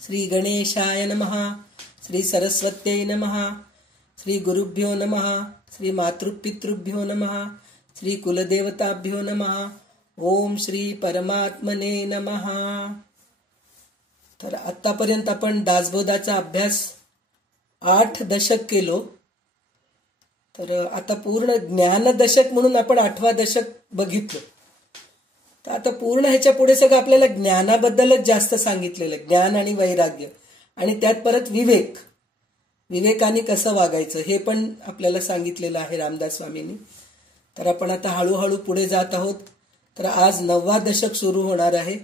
श्री गणेशाय नमः. श्री सरस्वत्यै नमः. श्री गुरुभ्यो नमः. श्री मातृपितृभ्यो नमः. श्री कुलदेवताभ्यो नमः. ओम श्री परमात्मने नमः. तर आतापर्यंत आपण दासबोधाचा अभ्यास 8 दशक केलो. तर आता पूर्ण ज्ञान दशक म्हणून आपण 8वा दशक बघितलं. तर आता पूर्ण ह्याच्या पुढे सगळं आपल्याला ज्ञानाबद्दलच जास्त सांगितलेलं. ज्ञान आणि वैराग्य आणि त्यात परत विवेकाने कसं वागायचं हे पण आपल्याला सांगितलेलं आहे रामदास स्वामींनी. तर आपण आता हळूहळू पुढे जात आहोत. तर आज 9वा दशक सुरू होणार आहे.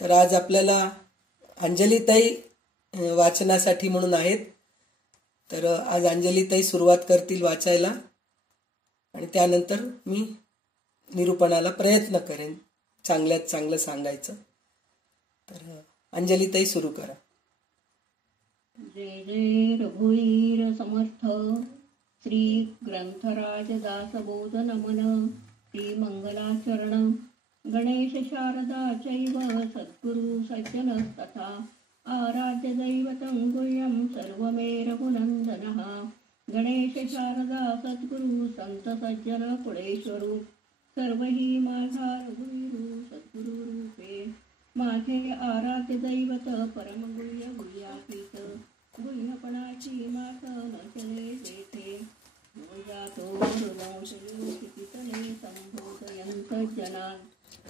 तर आज आपल्याला अंजलीताई वाचनासाठी म्हणून आहेत. तर आज अंजलीताई सुरुवात करतील वाचायला आणि त्यानंतर मी निरूपणाला प्रयत्न करेन चांगल्यात चांगलं सांगायचं. तर अंजलीताई सुरू करा. जय जय रघुवीर समर्थ. श्री ग्रंथराज दासबोध नमन. श्री मंगलाचरण गणेश शारदा चैव सद्गुरु सज्जन तथा आराध्य दैवतं गुह्यं सर्वमे रघुनंदनः. गणेश शारदा सद्गुरु संत सज्जन कुळेश्वरू सर्वही माझा रघुवीरू सद्गुरु रूपे. माझे आराध्य दैवत परमगुह्य गुह्यातीत गुह्यपणाची मात नचले जेथे. हृदंशयोचितले संबोधयंत जनान्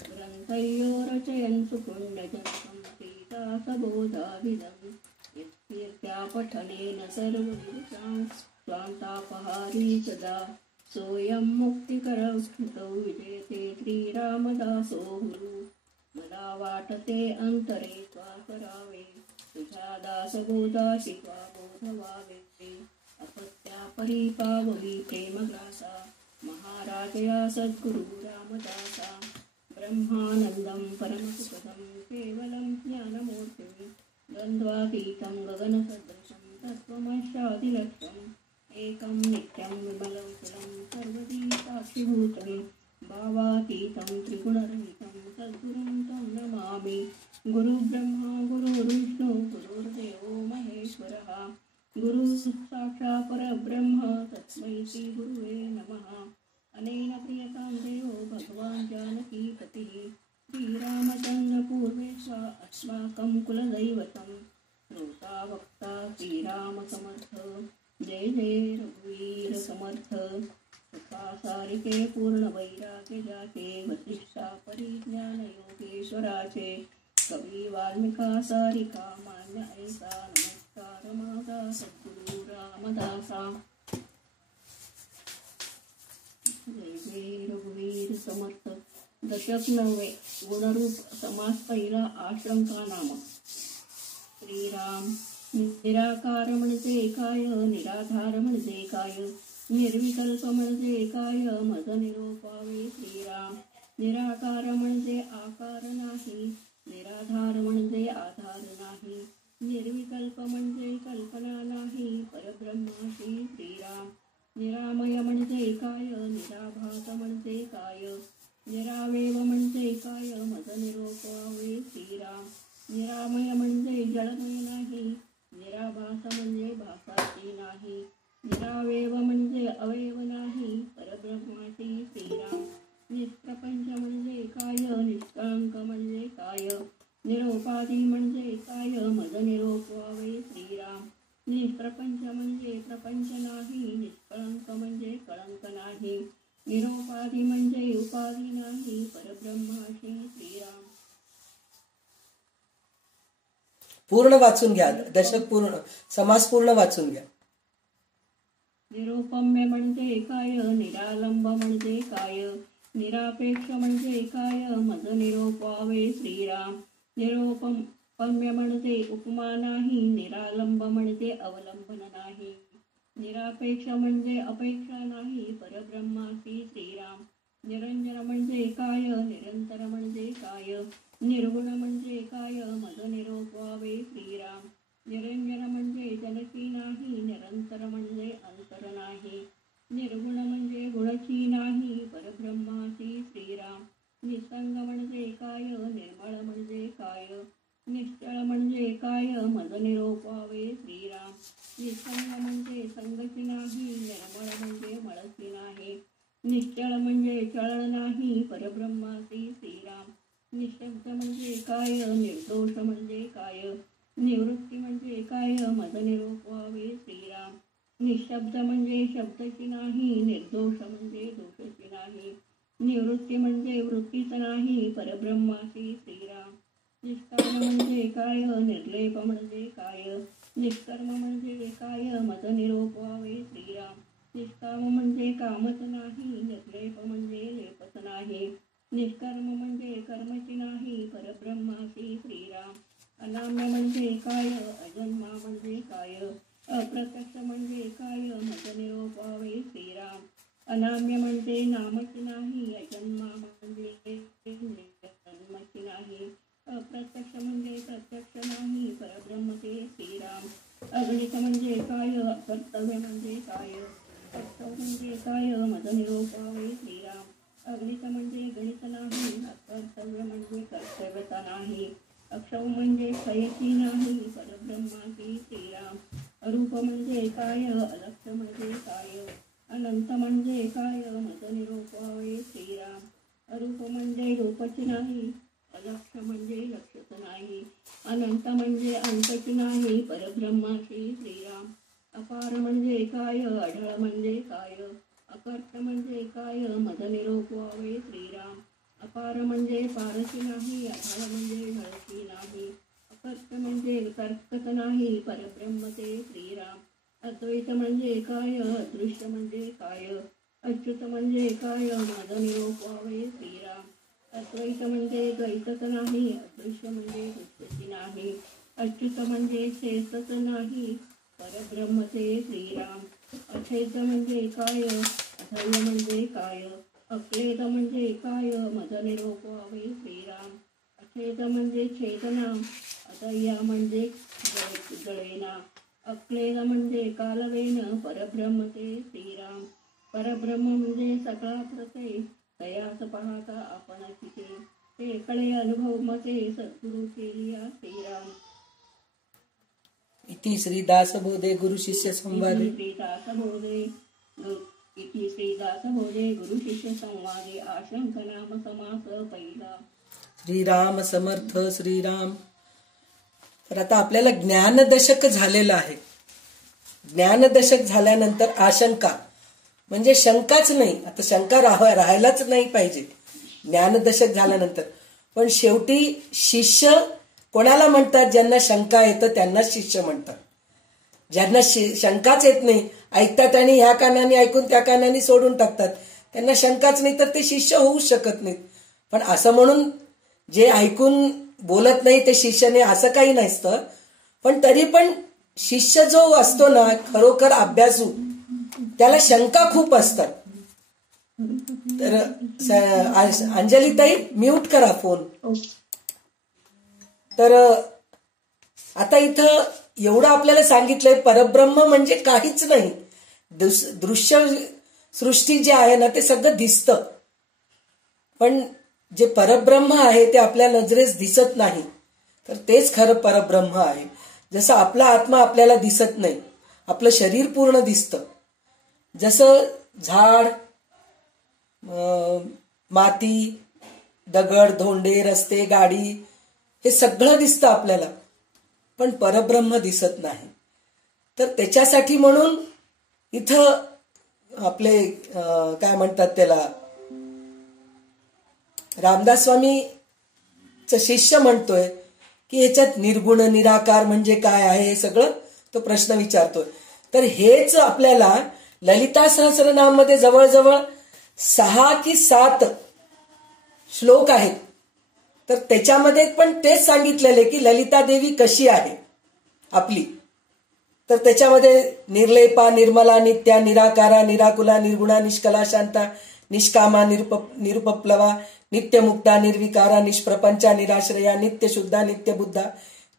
ग्रंथयो रचयन्तु पुण्यजनकं सीतासबोधाभिधम्. यत्कीर्त्या पठनेन सर्वदोषां स्वान्तापहारी सदा सोऽयं मुक्तिकरौ विजयते श्रीरामदासो गुरु. मला वाटते अंतरे त्वा करावे तुझ्या दासबोधाशी त्वा बोधवावे. अपत्या परिपाववी प्रेमग्रासा महाराजया सद्गुरु रामदासा. ब्रह्मानंदं परमसुखदं केवलं ज्ञानमूर्तिं द्वन्द्वातीतं गगनसदृशं तत्त्वमस्यादिलक्ष्यम्. एकं नित्यं विमलं कुलं सर्वदी साक्षिभूतं भावातीतं त्रिगुणरहितं सद्गुरुं तं नमामि. गुरुब्रह्मा गुरुर्विष्णु गुरुर्देवो महेश्वरः. गुरु साक्षात् परब्रह्म तस्मै श्री गुरुवे नमः. अनेन प्रियतां देवो भगवान् जानकीपतिः श्रीरामचन्द्र पूर्वेश्वर अस्माकं कुलदैवतं. श्रोता वक्ता श्रीरामसमर्थ. जय जय रघुवीर समर्थ. सुखा सारिके पूर्ण वैराग्य जाते वसिष्ठा परिज्ञान योगेश्वराचे. कवी वाल्मिका सारिका मान्य ऐसा. नमस्कार माझा सद्गुरु रामदासा. जय जय रघुवीर समर्थ. दशक 9 गुणरूप समास पहिला आश्रम का नाम. श्रीराम. निराकार म्हणजे काय निराधार म्हणजे काय निर्विकल्प म्हणजे काय मज निरोपावे श्रीराम. निराकार म्हणजे आकार नाही निराधार म्हणजे आधार नाही निर्विकल्प म्हणजे कल्पना नाही परब्रह्माशी श्रीराम. निरामय म्हणजे काय निराभास म्हणजे काय निरावेव म्हणजे काय मज निरोपावे श्रीराम. निरामय म्हणजे जळमय नाही निराभास म्हणजे भासाची नाही निरावेव म्हणजे अवयव नाही परब्रह्माची श्रीराम. निष्प्रपंच म्हणजे काय निष्कळंक म्हणजे काय निरोपाधी म्हणजे काय मज निरोपावे श्रीराम. निष्प्रपंच म्हणजे प्रपंच नाही निष्कळंक म्हणजे कळंक नाही निरोपाधी म्हणजे उपाधी नाही परब्रह्माशी श्रीराम. पूर्ण वाचून घ्या. दशक पूर्ण समास पूर्ण वाचून घ्या. निरुपम्य म्हणजे काय निरालंब म्हणजे काय निरापेक्ष म्हणजे काय मज निरोपावे श्रीराम. निरुपम्य म्हणजे उपमा नाही निरालंब म्हणजे अवलंबन नाही निरापेक्ष म्हणजे अपेक्षा नाही परब्रह्माशी श्रीराम. निरंजन म्हणजे काय निरंतर म्हणजे काय निर्गुण म्हणजे काय मज निरोपावे श्रीराम. निरंजन म्हणजे जनकी नाही निरंतर म्हणजे अंतर नाही निर्गुण म्हणजे गुणची नाही परब्रह्माची श्रीराम. निसंग म्हणजे काय निर्मळ म्हणजे काय निष्ठ निश्चळ म्हणजे काय मज निरोपावे श्रीराम. निसंग म्हणजे संगती नाही, निर्मळ म्हणजे मळसी नाही. निश्चळ म्हणजे चळ नाही, परब्रह्मासी श्रीराम. निशब्द म्हणजे काय, निर्दोष म्हणजे काय, निवृत्ती म्हणजे काय मज निरोपावे श्रीराम. निशब्द म्हणजे शब्दची नाही, निर्दोष म्हणजे दोषची नाही. निवृत्ती म्हणजे वृत्तीच नाही, परब्रह्मासी श्रीराम. निष्काम म्हणजे काय, निर्लेप म्हणजे काय, निष्कर्म म्हणजे काय मज निरोपावे श्रीराम. निष्काम म्हणजे कामच नाही, निर्लेप म्हणजे लेपच नाही. निष्कर्म म्हणजे कर्मची नाही, परब्रह्मासी श्रीराम. अनाम्य म्हणजे काय, अजन्मा म्हणजे काय, अप्रत्यक्ष म्हणजे काय मज निरोपावे श्रीराम. अनाम्य म्हणजे नामच नाही, अजन्मा म्हणजे जन्मची नाही. अप्रत्यक्ष म्हणजे प्रत्यक्ष नाही, परब्रह्म ते श्रीराम. अगणित म्हणजे काय, कर्तव्य म्हणजे काय, अक्षव म्हणजे काय मज निरोपावे श्रीराम. अगणित म्हणजे गणित नाही, कर्तव्य म्हणजे कर्तव्यता नाही. अक्षव म्हणजे क्षयची नाही, परब्रह्माची श्रीराम. अरूप म्हणजे काय, अलक्ष म्हणजे काय, अनंत म्हणजे काय मज निरोपावे श्रीराम. अरूप म्हणजे रूपची नाही, अलक्ष म्हणजे लक्षच नाही. अनंत म्हणजे अंतची नाही, परब्रह्माची श्रीराम. अपार म्हणजे काय, अढळ म्हणजे काय, अकर्त म्हणजे काय मज निरोपावे श्रीराम. अपार म्हणजे पारशी नाही, अढळ म्हणजे ढळशी नाही. अकर्त म्हणजे तर्कच नाही, परब्रह्म ते श्रीराम. अद्वैत म्हणजे काय, अदृश्य म्हणजे काय, अच्युत म्हणजे काय मज निरोपावे श्रीराम. अद्वैत म्हणजे द्वैतच नाही, अदृश्य म्हणजे दृश्यची नाही. अच्युत म्हणजे शेषच नाही, परब्रह्म ते श्रीराम. अछेद म्हणजे काय, अधर्य म्हणजे काय, अक्लेद म्हणजे काय मज निरोपावे श्रीराम. अछेद म्हणजे छेदना, अदह्य म्हणजे जळेना. अक्लेद म्हणजे कालवेन, परब्रह्म ते श्रीराम. परब्रह्म म्हणजे सकळा प्रते, तयास पाहता आपणाची ते कळे अनुभव मते, सद्गुरु केलिया श्रीराम. इति श्री दासबोधे गुरु शिष्य संवादे. इति श्री दासबोधे गुरु शिष्य संवादे. आशंक नाम समास पहिला. श्रीराम समर्थ श्रीराम. तर आता आपल्याला ज्ञानदशक झालेलं आहे. ज्ञानदशक झाल्यानंतर आशंका म्हणजे शंकाच नाही. आता शंका राहायलाच नाही पाहिजे ज्ञानदशक झाल्यानंतर. पण शेवटी शिष्य कोणाला म्हणतात, ज्यांना शंका येतं त्यांना शिष्य म्हणतात. ज्यांना शंकाच येत नाही, ऐकतात आणि ह्या कानाने ऐकून त्या कानाने सोडून टाकतात, त्यांना शंकाच नाही, तर ते शिष्य होऊ शकत नाहीत. पण असं म्हणून जे ऐकून बोलत नाही ते शिष्य नाही असं काही नसतं. पण तरी पण शिष्य जो असतो ना, खरोखर अभ्यासू, त्याला शंका खूप असतात. तर अंजलीताई म्यूट करा फोन. तर आता इथं एवढं आपल्याला सांगितलंय, परब्रह्म म्हणजे काहीच नाही. दृश्य सृष्टी जे आहे ना ते सगळं दिसतं, पण जे परब्रह्म आहे ते आपल्या नजरेस दिसत नाही. तर तेच खरं परब्रह्म आहे. जसं आपला आत्मा आपल्याला दिसत नाही, आपलं शरीर पूर्ण दिसतं. जसं झाड, माती, दगड, धोंडे, रस्ते, गाडी हे सगळं दिसतं आपल्याला, पण परब्रह्म दिसत नाही. तर त्याच्यासाठी म्हणून इथं आपले काय म्हणतात त्याला, रामदास स्वामीचं शिष्य म्हणतोय की ह्याच्यात निर्गुण निराकार म्हणजे काय आहे हे सगळं तो प्रश्न विचारतोय. तर हेच आपल्याला ललिता सहस्रनाम मध्ये जवळजवळ 6 की 7 श्लोक आहेत. तर त्याच्यामध्ये पण तेच सांगितलेले की ललिता देवी कशी आहे आपली. तर त्याच्यामध्ये निर्लेपा, निर्मला, नित्या, निराकारा, निराकुला, निर्गुणा, निष्कला, शांता, निष्कामा, निरुपप्लवा, नित्यमुक्ता, निर्विकारा, निष्प्रपंचा, निराश्रया, नित्यशुद्धा, नित्यबुद्धा,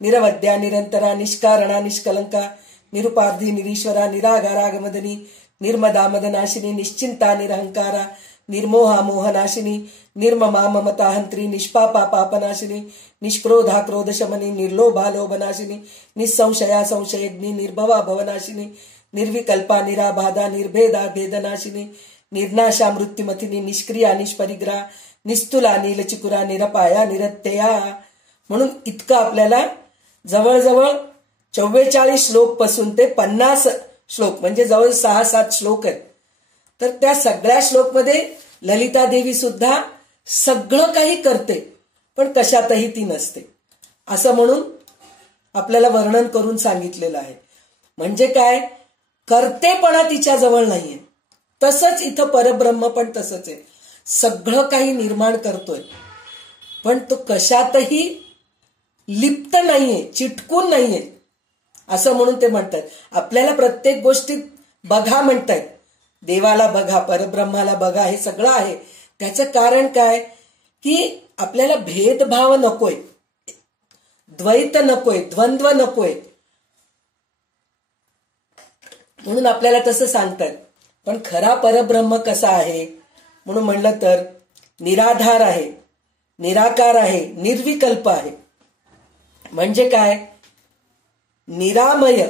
निरवद्या, निरंतरा, निष्कारणा, निष्कलंका, निरुपार्धी, निरीश्वरा, निरागारा, गमदनी, निर्मदा, मदनाशिनी, निश्चिंता, निरहंकारा, निर्मोहा मोहनाशिनी, निर्ममा ममताहंत्री, निष्पापा पापनाशिनी, निष्क्रोधा क्रोधशमनी, निर्लोभा लोभनाशिनी, निसंशया संशयग्नी, निर्भवा भवनाशिनी, निर्विकल्पा निराबाधा, निर्भेदा भेदनाशिनी, निर्नाशा मृत्युमथिनी, निष्क्रिया निष्परिग्रहा, निस्तुला नीलचिकुरा, निरपाया निरत्यया. म्हणून इतकं आपल्याला जवळजवळ 44 श्लोक पासून ते 50 श्लोक म्हणजे जवळ 6-7 श्लोक आहेत. तर त्या सगळ्या श्लोकमध्ये ललिता देवी सुद्धा सगळं काही करते, पण कशातही ती नसते असं म्हणून आपल्याला वर्णन करून सांगितलेलं आहे. म्हणजे काय, करतेपणा तिच्या जवळ नाहीये. तसंच इथं परब्रह्म पण तसंच आहे, सगळं काही निर्माण करतोय, पण तो कशातही लिप्त नाहीये, चिटकून नाहीये असं म्हणून ते म्हणतात. आपल्याला प्रत्येक गोष्टीत बघा म्हणतायत, देवाला बघा, परब्रह्माला बघा, हे सगळं आहे. त्याचं कारण काय की आपल्याला भेदभाव नकोय, द्वैत नकोय, द्वंद्व नकोय, म्हणून आपल्याला तसं सांगतात. पण खरा परब्रह्म कसा आहे म्हणून म्हणलं तर निराधार आहे, निराकार आहे, निर्विकल्प आहे. म्हणजे काय, निरामय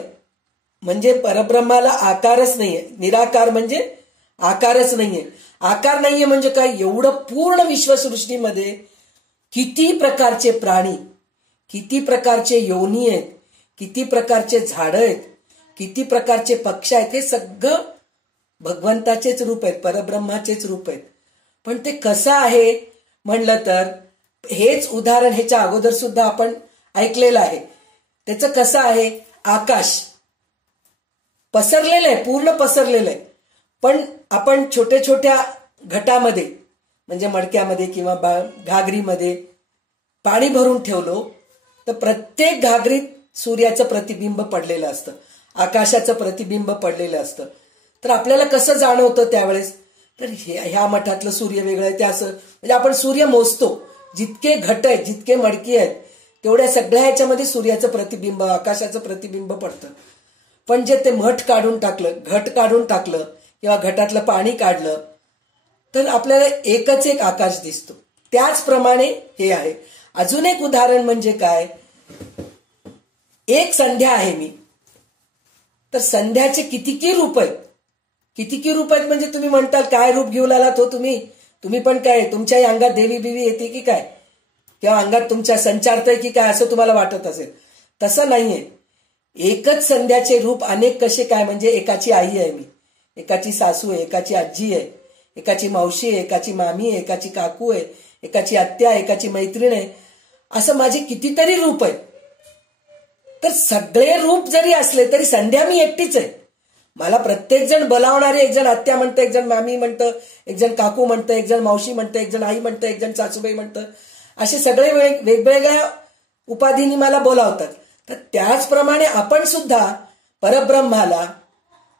म्हणजे परब्रह्माला आकारच नाहीये, निराकार म्हणजे आकारच नाहीये. आकार नाहीये म्हणजे काय, एवढं पूर्ण विश्वसृष्टीमध्ये किती प्रकारचे प्राणी, किती प्रकारचे योनी आहेत, किती प्रकारचे झाडं आहेत, किती प्रकारचे पक्ष आहेत, हे सगळं भगवंताचेच रूप आहेत, परब्रह्माचेच रूप आहेत. पण ते कसं आहे म्हणलं तर हेच उदाहरण ह्याच्या अगोदर सुद्धा आपण ऐकलेलं आहे. त्याचं कसं आहे, आकाश पसरलेलं आहे, पूर्ण पसरलेलं आहे, पण आपण छोट्या छोट्या घटामध्ये म्हणजे मडक्यामध्ये किंवा घागरीमध्ये पाणी भरून ठेवलो तर प्रत्येक घागरीत सूर्याचं प्रतिबिंब पडलेलं असतं, आकाशाचं प्रतिबिंब पडलेलं असतं. तर आपल्याला कसं जाणवतं त्यावेळेस, तर ह्या मठातलं सूर्य वेगळं आहे, ते असं म्हणजे आपण सूर्य मोजतो, जितके घट आहेत, जितके मडकी आहेत, तेवढ्या सगळ्या ह्याच्यामध्ये सूर्याचं प्रतिबिंब, आकाशाचं प्रतिबिंब पडतं. पण जे ते मठ काढून टाकलं, घट काढून टाकलं किंवा घटातलं पाणी काढलं तर आपल्याला एकच एक आकाश दिसतो. त्याचप्रमाणे हे आहे. अजून एक उदाहरण म्हणजे काय, एक संध्या आहे मी, तर संध्याचे कितीकी रूप आहेत, कितीकी रूप आहेत म्हणजे तुम्ही म्हणताल काय रूप घेऊन आलात हो तुम्ही पण काय तुमच्याही अंगात देवी बिवी येते की काय, किंवा अंगात तुमच्या संचारतंय की काय असं तुम्हाला वाटत असेल. तसं नाहीये. एकच संध्याचे रूप अनेक कसे काय, म्हणजे एकाची आई आहे मी, एकाची सासू आहे, एकाची आजी आहे, एकाची मावशी आहे, एकाची मामी आहे, एकाची काकू आहे, एकाची आत्या आहे, एकाची मैत्रीण आहे, असं माझे कितीतरी रूप आहेत. तर सगळे रूप जरी असले तरी संध्या मी एकटीच आहे. मला प्रत्येक जण बोलावणारे, एक जण आत्या म्हणतं, एक जण मामी म्हणतं, एक जण काकू म्हणतं, एक जण मावशी म्हणतं, एक जण आई म्हणतं, एक जण सासूबाई म्हणतं, असे सगळे वेगवेगळ्या उपाधीनी मला बोलावतात. तर त्याचप्रमाणे आपण सुद्धा परब्रह्माला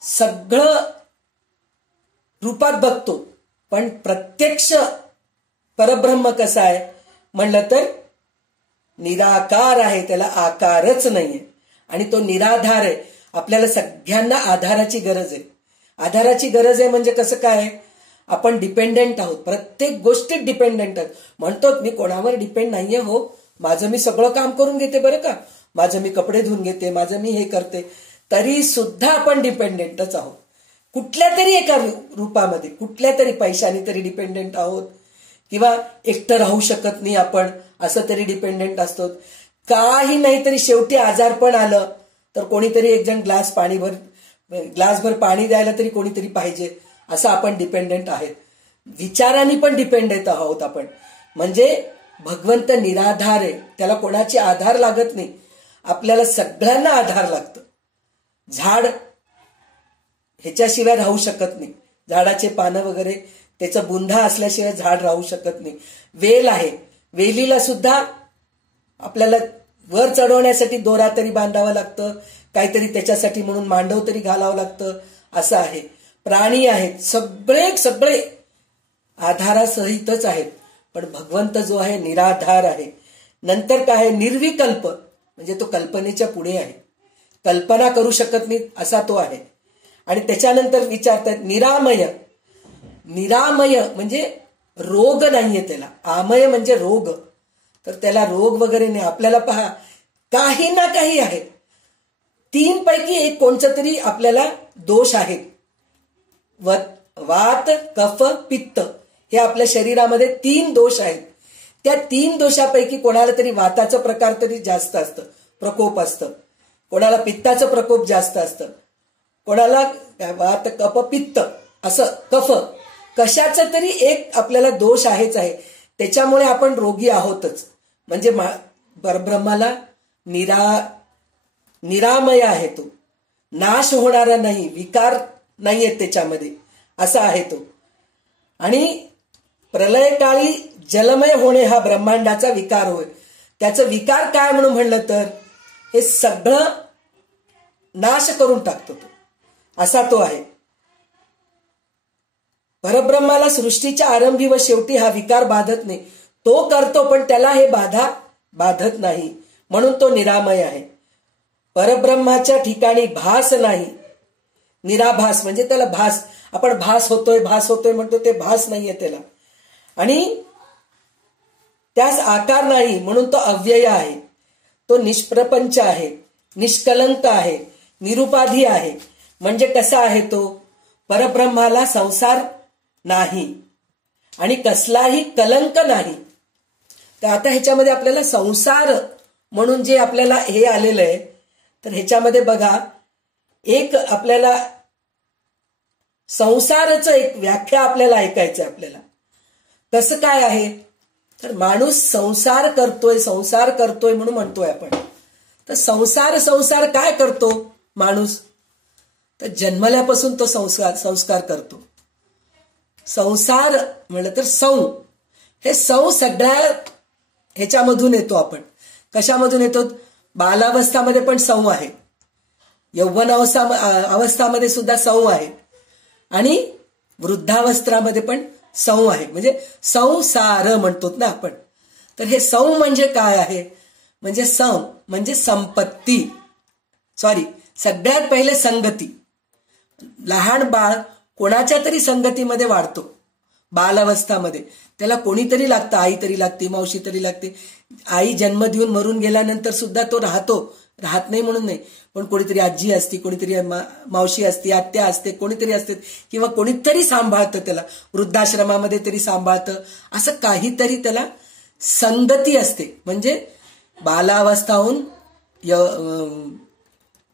सगळं रूपात बघतो, पण प्रत्यक्ष परब्रह्म कसा आहे म्हणलं तर निराकार आहे, त्याला आकारच नाहीये आणि तो निराधार आहे. आपल्याला सगळ्यांना आधाराची गरज आहे. आधाराची गरज आहे म्हणजे कसं काय, आपण डिपेंडेंट आहोत, प्रत्येक गोष्टीत डिपेंडेंट आहोत. म्हणतो मी कोणावर डिपेंड नाहीये हो, माझं मी सगळं काम करून घेते बरं का, माझं मी कपडे धुवून घेते, माझं मी हे करते, तरी सुद्धा आपण डिपेंडेंटच आहोत. कुठल्या तरी एका रूपामध्ये, कुठल्या तरी पैशाने तरी डिपेंडेंट आहोत, किंवा एकटं राहू शकत नाही आपण असं तरी डिपेंडेंट असतो. काही नाही तरी शेवटी आजारपण आलं तर कोणीतरी एक जण ग्लासभर पाणी द्यायला तरी कोणीतरी पाहिजे, असं आपण डिपेंडेंट आहेत. विचारांनी पण डिपेंडेंट आहोत आपण. म्हणजे भगवंत निराधार आहे, त्याला कोणाची आधार लागत नाही. आपल्याला सगळ्यांना आधार लागतं. झाड ह्याच्याशिवाय राहू शकत नाही, झाडाचे पानं वगैरे त्याचा बुंधा असल्याशिवाय झाड राहू शकत नाही. वेल आहे, वेलीला सुद्धा आपल्याला वर चढवण्यासाठी दोरा तरी बांधावं लागतं, काहीतरी त्याच्यासाठी म्हणून मांडव तरी घालावं लागतं, असं आहे. प्राणी आहेत, सगळे आधारासहितच आहेत. पण भगवंत जो आहे निराधार आहे. नंतर काय आहे, निर्विकल्प म्हणजे तो कल्पनेच्या पुढे आहे, कल्पना करू शकत नाही असा तो आहे. आणि त्याच्यानंतर विचारतात निरामय निरामय म्हणजे रोग नाहीये त्याला. आमय म्हणजे रोग, तर त्याला रोग वगैरे नाही. आपल्याला पहा, काही ना काही आहे. 3 पैकी एक कोणतं तरी आपल्याला दोष आहे. वात, कफ, पित्त हे आपल्या शरीरामध्ये 3 दोष आहेत. त्या 3 दोषापैकी कोणाला तरी वाताचं प्रकार तरी जास्त असतं, प्रकोप असतं. कोणाला पित्ताचं प्रकोप जास्त असतं, कोणाला वात, कफ, पित्त असं कफ, कशाचा तरी एक आपल्याला दोष आहेच आहे. त्याच्यामुळे आपण रोगी आहोतच. म्हणजे परब्रह्माला निरामय आहे तो, नाश होणारा नाही, विकार नाहीये त्याच्यामध्ये, असा आहे तो. आणि प्रलयकाळी जलमय होणे हा ब्रह्मांडाचा विकार होय. त्याचं विकार काय म्हणून म्हणलं तर हे सगळं नाश करून टाकतो तो, असा तो आहे. परब्रह्माला सृष्टीच्या आरंभी व शेवटी हा विकार बाधत नाही. तो करतो पण त्याला हे बाधा बाधत नाही, म्हणून तो निरामय आहे. परब्रह्माच्या ठिकाणी भास नाही. निराभास म्हणजे त्याला भास, आपण भास होतोय म्हणतो, ते भास नाहीये त्याला. आणि त्यास आकार नाही, म्हणून तो अव्यय आहे. तो निष्प्रपंच आहे, निष्कलंक आहे, निरुपाधी आहे. म्हणजे कसा आहे तो? परब्रह्माला संसार नाही आणि कसलाही कलंक नाही. तर आता ह्याच्यामध्ये आपल्याला संसार म्हणून जे आपल्याला हे आलेलं आहे, तर ह्याच्यामध्ये बघा, एक आपल्याला संसाराचं एक व्याख्या आपल्याला ऐकायचं. आपल्याला कसं काय आहे, तर माणूस संसार करतोय म्हणून म्हणतोय आपण. तर संसार काय करतो माणूस? तर जन्मल्यापासून तो संस्कार करतो. संसार म्हणलं तर हे सगळ्या ह्याच्यामधून येतो. आपण कशामधून येतो? बालावस्थामध्ये पण आहे, यौवन अवस्थामध्ये सुद्धा आहे, आणि वृद्धावस्थामध्ये पण आहे. म्हणजे संसार म्हणतो ना आपण. तर हे म्हणजे काय आहे? म्हणजे म्हणजे संपत्ती. सगळ्यात पहिले संगती. लहान बाळ कोणाच्या तरी संगतीमध्ये वाढतो. बालावस्थामध्ये त्याला कोणीतरी लागतं, आई तरी लागते, मावशी तरी लागते. आई जन्म देऊन मरून गेल्यानंतर सुद्धा तो राहत नाही म्हणून नाही, पण कोणीतरी आजी असते, कोणीतरी मावशी असते, आत्या असते, कोणीतरी असते, किंवा कोणीतरी सांभाळतं त्याला, वृद्धाश्रमामध्ये तरी सांभाळतं. असं काहीतरी त्याला संगती असते. म्हणजे बालावस्थाहून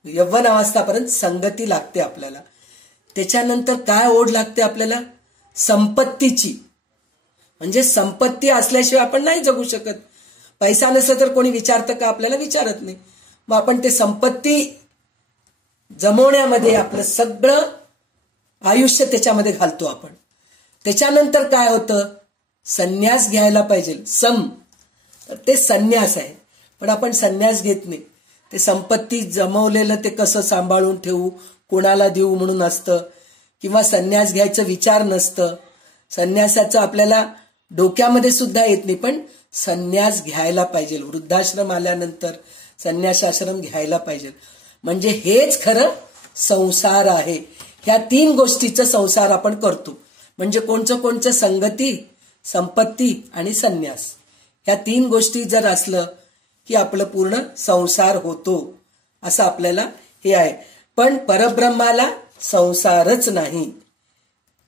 यौवन अवस्थापर्यंत संगती लागते आपल्याला. त्याच्यानंतर काय ओढ लागते आपल्याला? संपत्तीची. म्हणजे संपत्ती असल्याशिवाय आपण नाही जगू शकत. पैसा नसला तर कोणी विचारतं का? आपल्याला विचारत नाही. मग आपण ते संपत्ती जमवण्यामध्ये आपलं सगळं आयुष्य त्याच्यामध्ये घालतो आपण. त्याच्यानंतर काय होतं? संन्यास घ्यायला पाहिजे. ते संन्यास आहे, पण आपण संन्यास घेत नाही. ते संपत्ती जमवलेलं ते कसं सांभाळून ठेवू, कोणाला देऊ म्हणून असतं, किंवा संन्यास घ्यायचं विचार नसतं. संन्यासाचं आपल्याला डोक्यामध्ये सुद्धा येत नाही, पण संन्यास घ्यायला पाहिजे. वृद्धाश्रम आल्यानंतर संन्यासाश्रम घ्यायला पाहिजे. म्हणजे हेच खरं संसार आहे. ह्या 3 गोष्टीचं संसार आपण करतो. म्हणजे कोणचं संगती, संपत्ती आणि संन्यास. ह्या 3 गोष्टी जर असलं की आपलं पूर्ण संसार होतो, असं आपल्याला हे आहे. पण परब्रह्माला संसारच नाही,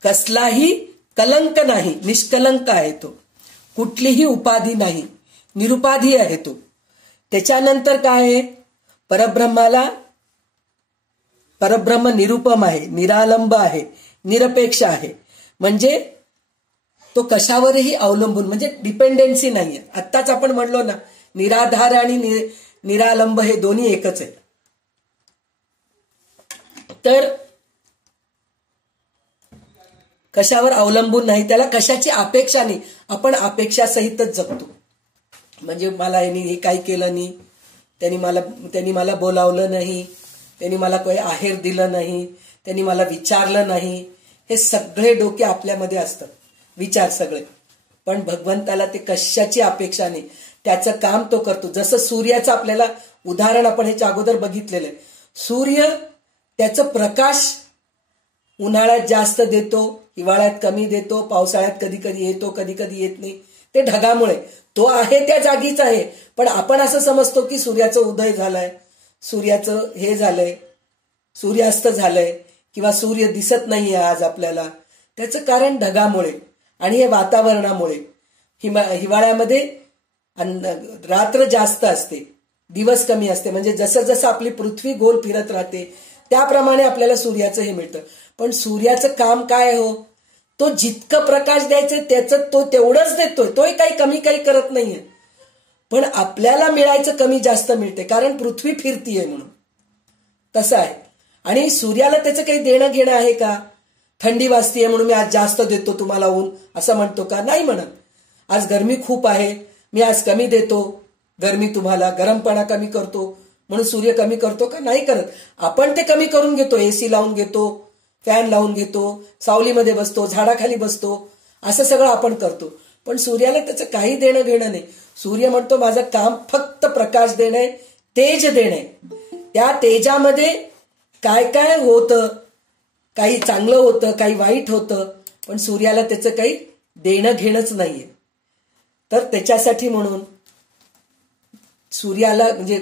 कसलाही कलंक नाही, निष्कलंक आहे तो. कुठलीही उपाधी नाही, निरुपाधी आहे तो. त्याच्यानंतर काय आहे? परब्रह्म निरुपम आहे, निरालंब आहे, निरपेक्ष आहे. म्हणजे तो कशावरही अवलंबून, म्हणजे डिपेंडेन्सी नाहीये. आत्ताच आपण म्हणलो ना, निराधार आणि निरालंब हे दोन्ही एकच आहे. तर कशावर अवलंबून नाही, त्याला कशाची अपेक्षा नाही. आपण अपेक्षासहितच जगतो. म्हणजे मला यांनी हे काही केलं नाही, त्यांनी मला बोलावलं नाही, त्यांनी मला काही आहेर दिलं नाही, त्यांनी मला विचारलं नाही. हे सगळे डोके आपल्यामध्ये असतात, विचार सगळे. पण भगवंताला ते कशाची अपेक्षा नाही, त्याचं काम तो करतो. जसं सूर्याचं आपल्याला उदाहरण आपण ह्याच्या अगोदर बघितलेलं आहे. सूर्य त्याचं प्रकाश उन्हाळ्यात जास्त देतो, हिवाळ्यात कमी देतो, पावसाळ्यात कधी कधी येतो, कधी कधी येत नाही. ते ढगामुळे. तो आहे त्या जागीच आहे, पण आपण असं समजतो की सूर्याचं उदय झालाय, सूर्याचं हे झालंय, सूर्यास्त झालंय, किंवा सूर्य दिसत नाहीये आज आपल्याला. त्याचं कारण ढगामुळे आणि हे वातावरणामुळे. हिवाळ्यामध्ये रात्र जास्त असते, दिवस कमी असते. म्हणजे जसं जसं आपली पृथ्वी गोल फिरत राहते त्याप्रमाणे आपल्याला सूर्याचं हे मिळतं. पण सूर्याचं काम काय हो, तो जितकं प्रकाश द्यायचं त्याचं तो तेवढंच देतोय, तोही काही कमी काही करत नाहीये. पण आपल्याला मिळायचं कमी जास्त मिळते, कारण पृथ्वी फिरतीये म्हणून. तसं आहे. आणि सूर्याला त्याचं काही देणं घेणं आहे का? थंडी वाजतीये म्हणून मी आज जास्त देतो तुम्हाला ऊन असं म्हणतो का? नाही म्हणत. आज गरमी खूप आहे, मी आज कमी देतो गरमी तुम्हाला, गरमपणा कमी करतो म्हणून सूर्य कमी करतो का? नाही करत. आपण ते कमी करून घेतो, एसी लावून घेतो, फॅन लावून घेतो, सावलीमध्ये बसतो, झाडाखाली बसतो, असं सगळं आपण करतो. पण सूर्याला त्याचं काही देणं घेणं नाही. सूर्य म्हणतो माझं काम फक्त प्रकाश देणं, तेज देणं. त्या तेजामध्ये काय काय होतं, काही चांगलं होतं, काही वाईट होतं, पण सूर्याला त्याचं काही देणं घेणंच नाहीये. तर त्याच्यासाठी म्हणून सूर्याला म्हणजे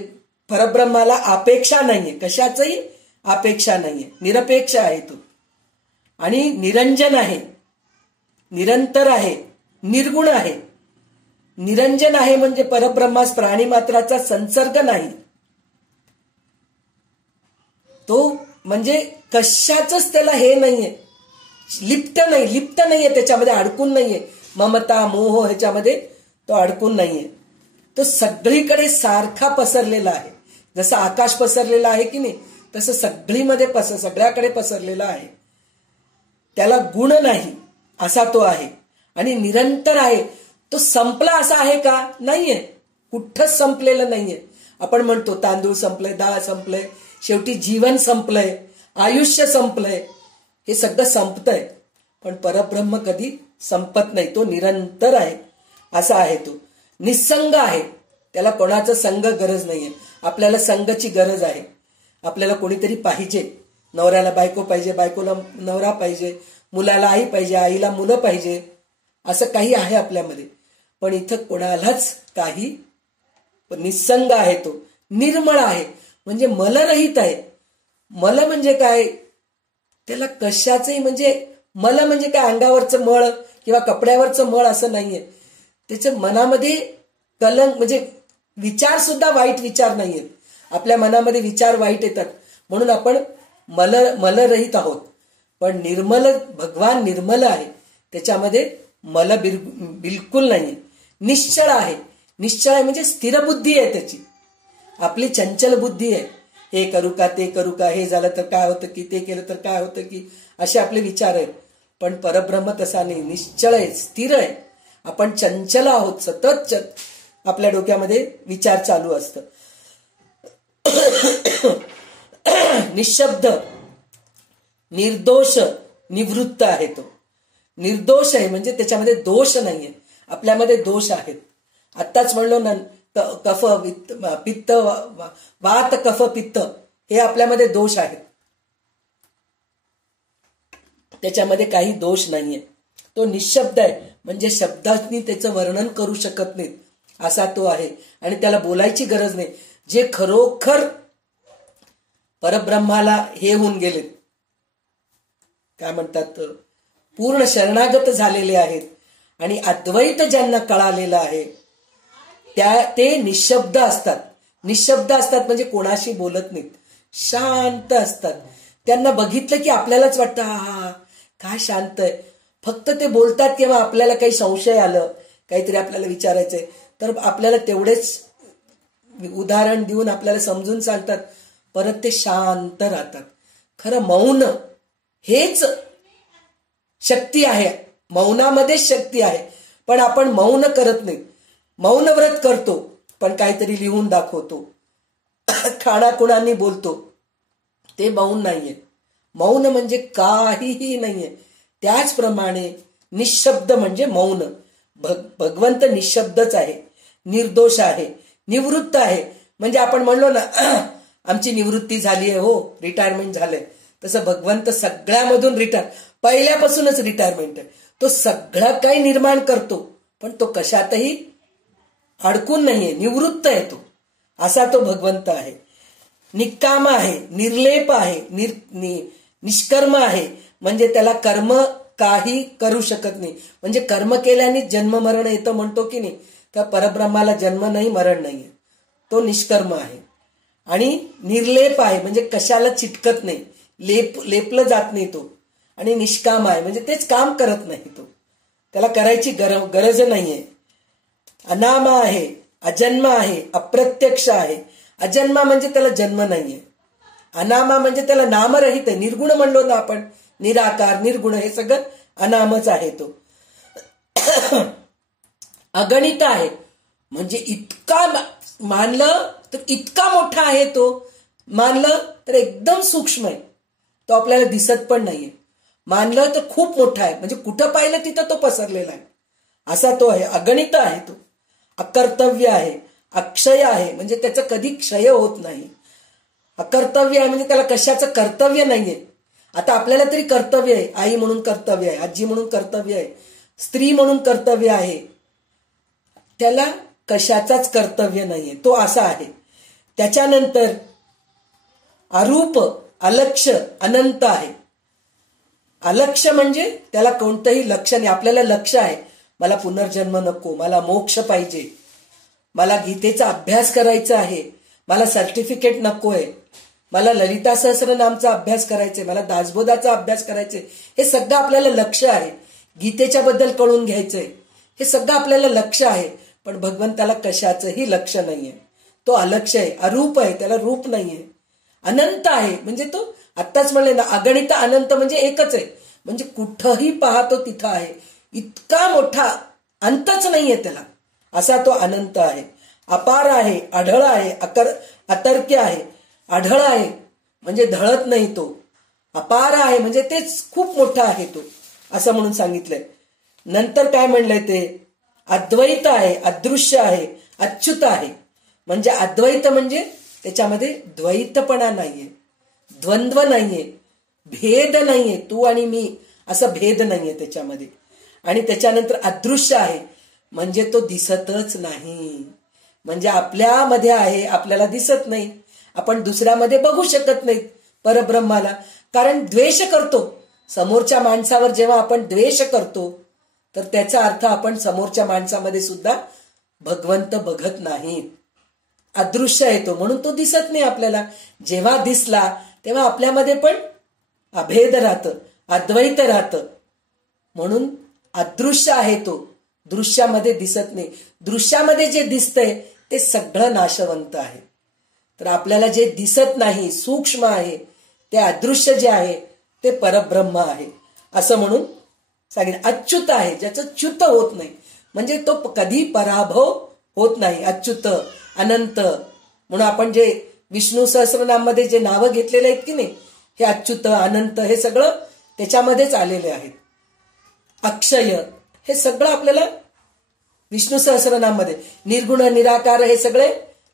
परब्रह्माला अपेक्षा नाहीये, कशाचंही अपेक्षा नाहीये, निरपेक्ष आहे तो. आणि निरंजन आहे, निरंतर आहे, निर्गुण आहे. निरंजन आहे म्हणजे परब्रह्मास प्राणी मात्राचा संसर्ग नाही. तो म्हणजे कशाचंच त्याला हे नाहीये, लिप्त नाहीये, त्याच्यामध्ये अडकून नाहीये. ममता मोह ह्याच्यामध्ये तो अडकून नाहीये. तो सगळीकडे सारखा पसरलेला आहे. जसं आकाश पसरलेला आहे की नाही, तसं सगळ्याकडे पसरलेला आहे. त्याला गुण नाही असा तो आहे. आणि निरंतर आहे. तो संपला असा आहे का? नाहीये, कुठंच संपलेलं नाहीये. आपण म्हणतो तांदूळ संपलंय, डाळ संपलंय, शेवटी जीवन संपलंय, आयुष्य संपलंय, हे सगळं संपतंय. पण परब्रह्म कधी संपत नाही, तो निरंतर आहे. असा आहे तो. निसंग आहे, त्याला कोणाचं संग गरज नाहीये. आपल्याला संघची गरज आहे. आपल्याला कोणीतरी पाहिजे. नवऱ्याला बायको पाहिजे, बायकोला नवरा पाहिजे, मुलाला आई पाहिजे, आईला मुलं पाहिजे, असं काही आहे आपल्यामध्ये. पण इथं कोणालाच काही, निसंग आहे तो, निर्मळ आहे, म्हणजे मलरहित आहे. मल म्हणजे काय? त्याला कशाचंही म्हणजे मल म्हणजे काय, अंगावरचं मळ किंवा कपड्यावरचं मळ असं नाहीये. त्याच्या मनामध्ये कलंक म्हणजे विचार सुद्धा वाईट विचार नाहीयेत. आपल्या मनामध्ये विचार वाईट येतात म्हणून आपण मलरहित आहोत. पण निर्मल, भगवान निर्मल आहे, त्याच्यामध्ये मल बिलकुल नाहीये. निश्चळ आहे. निश्चळ आहे म्हणजे स्थिर बुद्धी आहे त्याची. आपली चंचल बुद्धी आहे. हे करू का, ते करू का, हे झालं तर काय होतं की, ते केलं तर काय होतं की, असे आपले विचार आहेत. पण परब्रह्म तसा नाही, निश्चळ आहे, स्थिर आहे. आपण चंचल आहोत, सतत आपल्या डोक्यामध्ये विचार चालू असतं. निशब्द, निर्दोष, निवृत्त आहे तो. निर्दोष आहे म्हणजे त्याच्यामध्ये दोष नाहीये. आपल्यामध्ये दोष आहेत. आत्ताच म्हणलो ना, कफ पित्त, वात कफ पित्त, हे आपल्यामध्ये दोष आहेत. त्याच्यामध्ये काही दोष नाहीये. तो निशब्द आहे म्हणजे शब्दांनी त्याचं वर्णन करू शकत नाहीत असा तो आहे. आणि त्याला बोलायची गरज नाही. जे खरोखर परब्रह्माला हे होऊन गेलेत, काय म्हणतात, पूर्ण शरणागत झालेले आहेत आणि अद्वैत ज्यांना कळालेलं आहे ते निशब्द असतात. निशब्द असतात म्हणजे कोणाशी बोलत नाहीत, शांत असतात. त्यांना बघितलं की आपल्यालाच वाटतं हा काय शांत आहे. फक्त ते बोलतात किंवा आपल्याला काही संशय आलं, काहीतरी आपल्याला विचारायचंय, तर आपल्याला तेवढेच उदाहरण देऊन आपल्याला समजून सांगतात, परत ते शांत राहतात. खरं मौन हेच शक्ती आहे. मौनामध्येच शक्ती आहे. पण आपण मौन करत नाही. मौन व्रत करतो पण काहीतरी लिहून दाखवतो, खाणाखुणांनी बोलतो, ते मौन नाहीये. मौन म्हणजे काहीही नाहीये. त्याचप्रमाणे निशब्द म्हणजे मौन. भगवंत निशब्दच आहे, निर्दोष आहे, निवृत्त आहे. म्हणजे आपण म्हणलो ना आमची निवृत्ती झाली आहे, हो रिटायरमेंट झालंय, तसं भगवंत सगळ्यामधून पहिल्यापासूनच रिटायरमेंट आहे. तो सगळं काही निर्माण करतो, पण तो कशातही अडकून नाहीये, निवृत्त आहे तो. असा तो भगवंत आहे. निष्काम आहे, निर्लेप आहे, निष्कर्म आहे. म्हणजे त्याला कर्म काही करू शकत नाही. म्हणजे कर्म केल्याने जन्म मरण येतं म्हणतो की नाही, त्या परब्रह्माला जन्म नाही, मरण नाहीये. तो निष्कर्म आहे. आणि निर्लेप आहे, म्हणजे कशाला चिटकत नाही, लेपलं जात नाही तो. आणि निष्काम आहे, म्हणजे तेच काम करत नाही तो, त्याला करायची गरज नाहीये. अनामा आहे, अजन्म आहे, अप्रत्यक्ष आहे. अजन्मा म्हणजे त्याला जन्म नाहीये. अनामा म्हणजे त्याला नामरहित आहे. निर्गुण म्हणलो ना आपण, निराकार निर्गुण, हे सगळं अनामच आहे तो. अगणित आहे, म्हणजे इतका मानलं तर इतका मोठा आहे तो, मानलं तर एकदम सूक्ष्म आहे, तो आपल्याला दिसत पण नाहीये. मानलं तर खूप मोठा आहे, म्हणजे कुठं पाहिलं तिथं तो पसरलेला आहे, असा तो आहे. अगणित आहे तो. अकर्तव्य आहे, अक्षय आहे, म्हणजे त्याचं कधी क्षय होत नाही. अकर्तव्य आहे म्हणजे त्याला कशाचं कर्तव्य नाहीये. आता आपल्याला तरी कर्तव्य आहे, आई म्हणून कर्तव्य आहे, आजी म्हणून कर्तव्य आहे, स्त्री म्हणून कर्तव्य आहे. त्याला कशाचाच कर्तव्य नाहीये, तो असा आहे. त्याच्यानंतर अरूप, अलक्ष, अनंत आहे. अलक्ष म्हणजे त्याला कोणतंही लक्ष नाही. आपल्याला लक्ष आहे, मला पुनर्जन्म नको, मला मोक्ष पाहिजे, मला गीतेचा अभ्यास करायचा आहे, मला सर्टिफिकेट नकोय, मला ललिता सहस्रनामचा अभ्यास करायचे, मला दासबोधाचा अभ्यास करायचे. हे सगळं आपल्याला लक्ष आहे. गीतेच्या बद्दल कळून घ्यायचंय, हे सगळं आपल्याला लक्ष आहे. पण भगवंताला कशाचंही लक्ष नाहीये, तो अलक्ष आहे, अरूप आहे, त्याला रूप नाहीये. अनंत आहे, म्हणजे तो आत्ताच म्हणले ना, अगणित अनंत म्हणजे एकच आहे, म्हणजे कुठंही पाहतो तिथं आहे. इतका मोठा, अंतच नाहीये त्याला, असा तो अनंत आहे. अपार आहे, आढळ आहे, अतर्क्य आहे. आढळ आहे म्हणजे ढळत नाही तो. अपार आहे म्हणजे तेच खूप मोठा आहे तो, असं म्हणून सांगितलंय. नंतर काय म्हणलंय ते, अद्वैत आहे, अदृश्य आहे, अच्युत आहे. म्हणजे अद्वैत म्हणजे त्याच्यामध्ये द्वैतपणा नाहीये, द्वंद्व नाहीये, भेद नाहीये, तू आणि मी असं भेद नाहीये त्याच्यामध्ये. आणि त्याच्यानंतर अदृश्य आहे, म्हणजे तो दिसतच नाही. म्हणजे आपल्यामध्ये आहे, आपल्याला दिसत नाही, आपण दुसऱ्यामध्ये बघू शकत नाही परब्रह्माला, कारण द्वेष करतो. समोरच्या माणसावर जेव्हा आपण द्वेष करतो तर त्याचा अर्थ आपण समोरच्या माणसामध्ये सुद्धा भगवंत बघत नाहीत. अदृश्य येतो म्हणून तो दिसत नाही आपल्याला. जेव्हा दिसला तेव्हा आपल्यामध्ये पण अभेद राहतं, अद्वैत राहतं. म्हणून अदृश्य आहे तो, दृश्यामध्ये दिसत नाही. दृश्यामध्ये जे दिसतंय ते सगळं नाशवंत आहे. तर आपल्याला जे दिसत नाही, सूक्ष्म आहे, ते अदृश्य जे आहे ते परब्रह्म आहे, असं म्हणून सांगितलं. अच्युत आहे, ज्याचं च्युत होत नाही, म्हणजे तो कधी पराभव होत नाही. अच्युत, अनंत, म्हणून आपण जे विष्णू सहस्रनाममध्ये जे नावं घेतलेले आहेत की नाही, हे अच्युत, अनंत, हे सगळं त्याच्यामध्येच आलेले आहेत. अक्षय, हे सगळं आपल्याला विष्णू सहस्रनाममध्ये, निर्गुण, निराकार, हे सगळे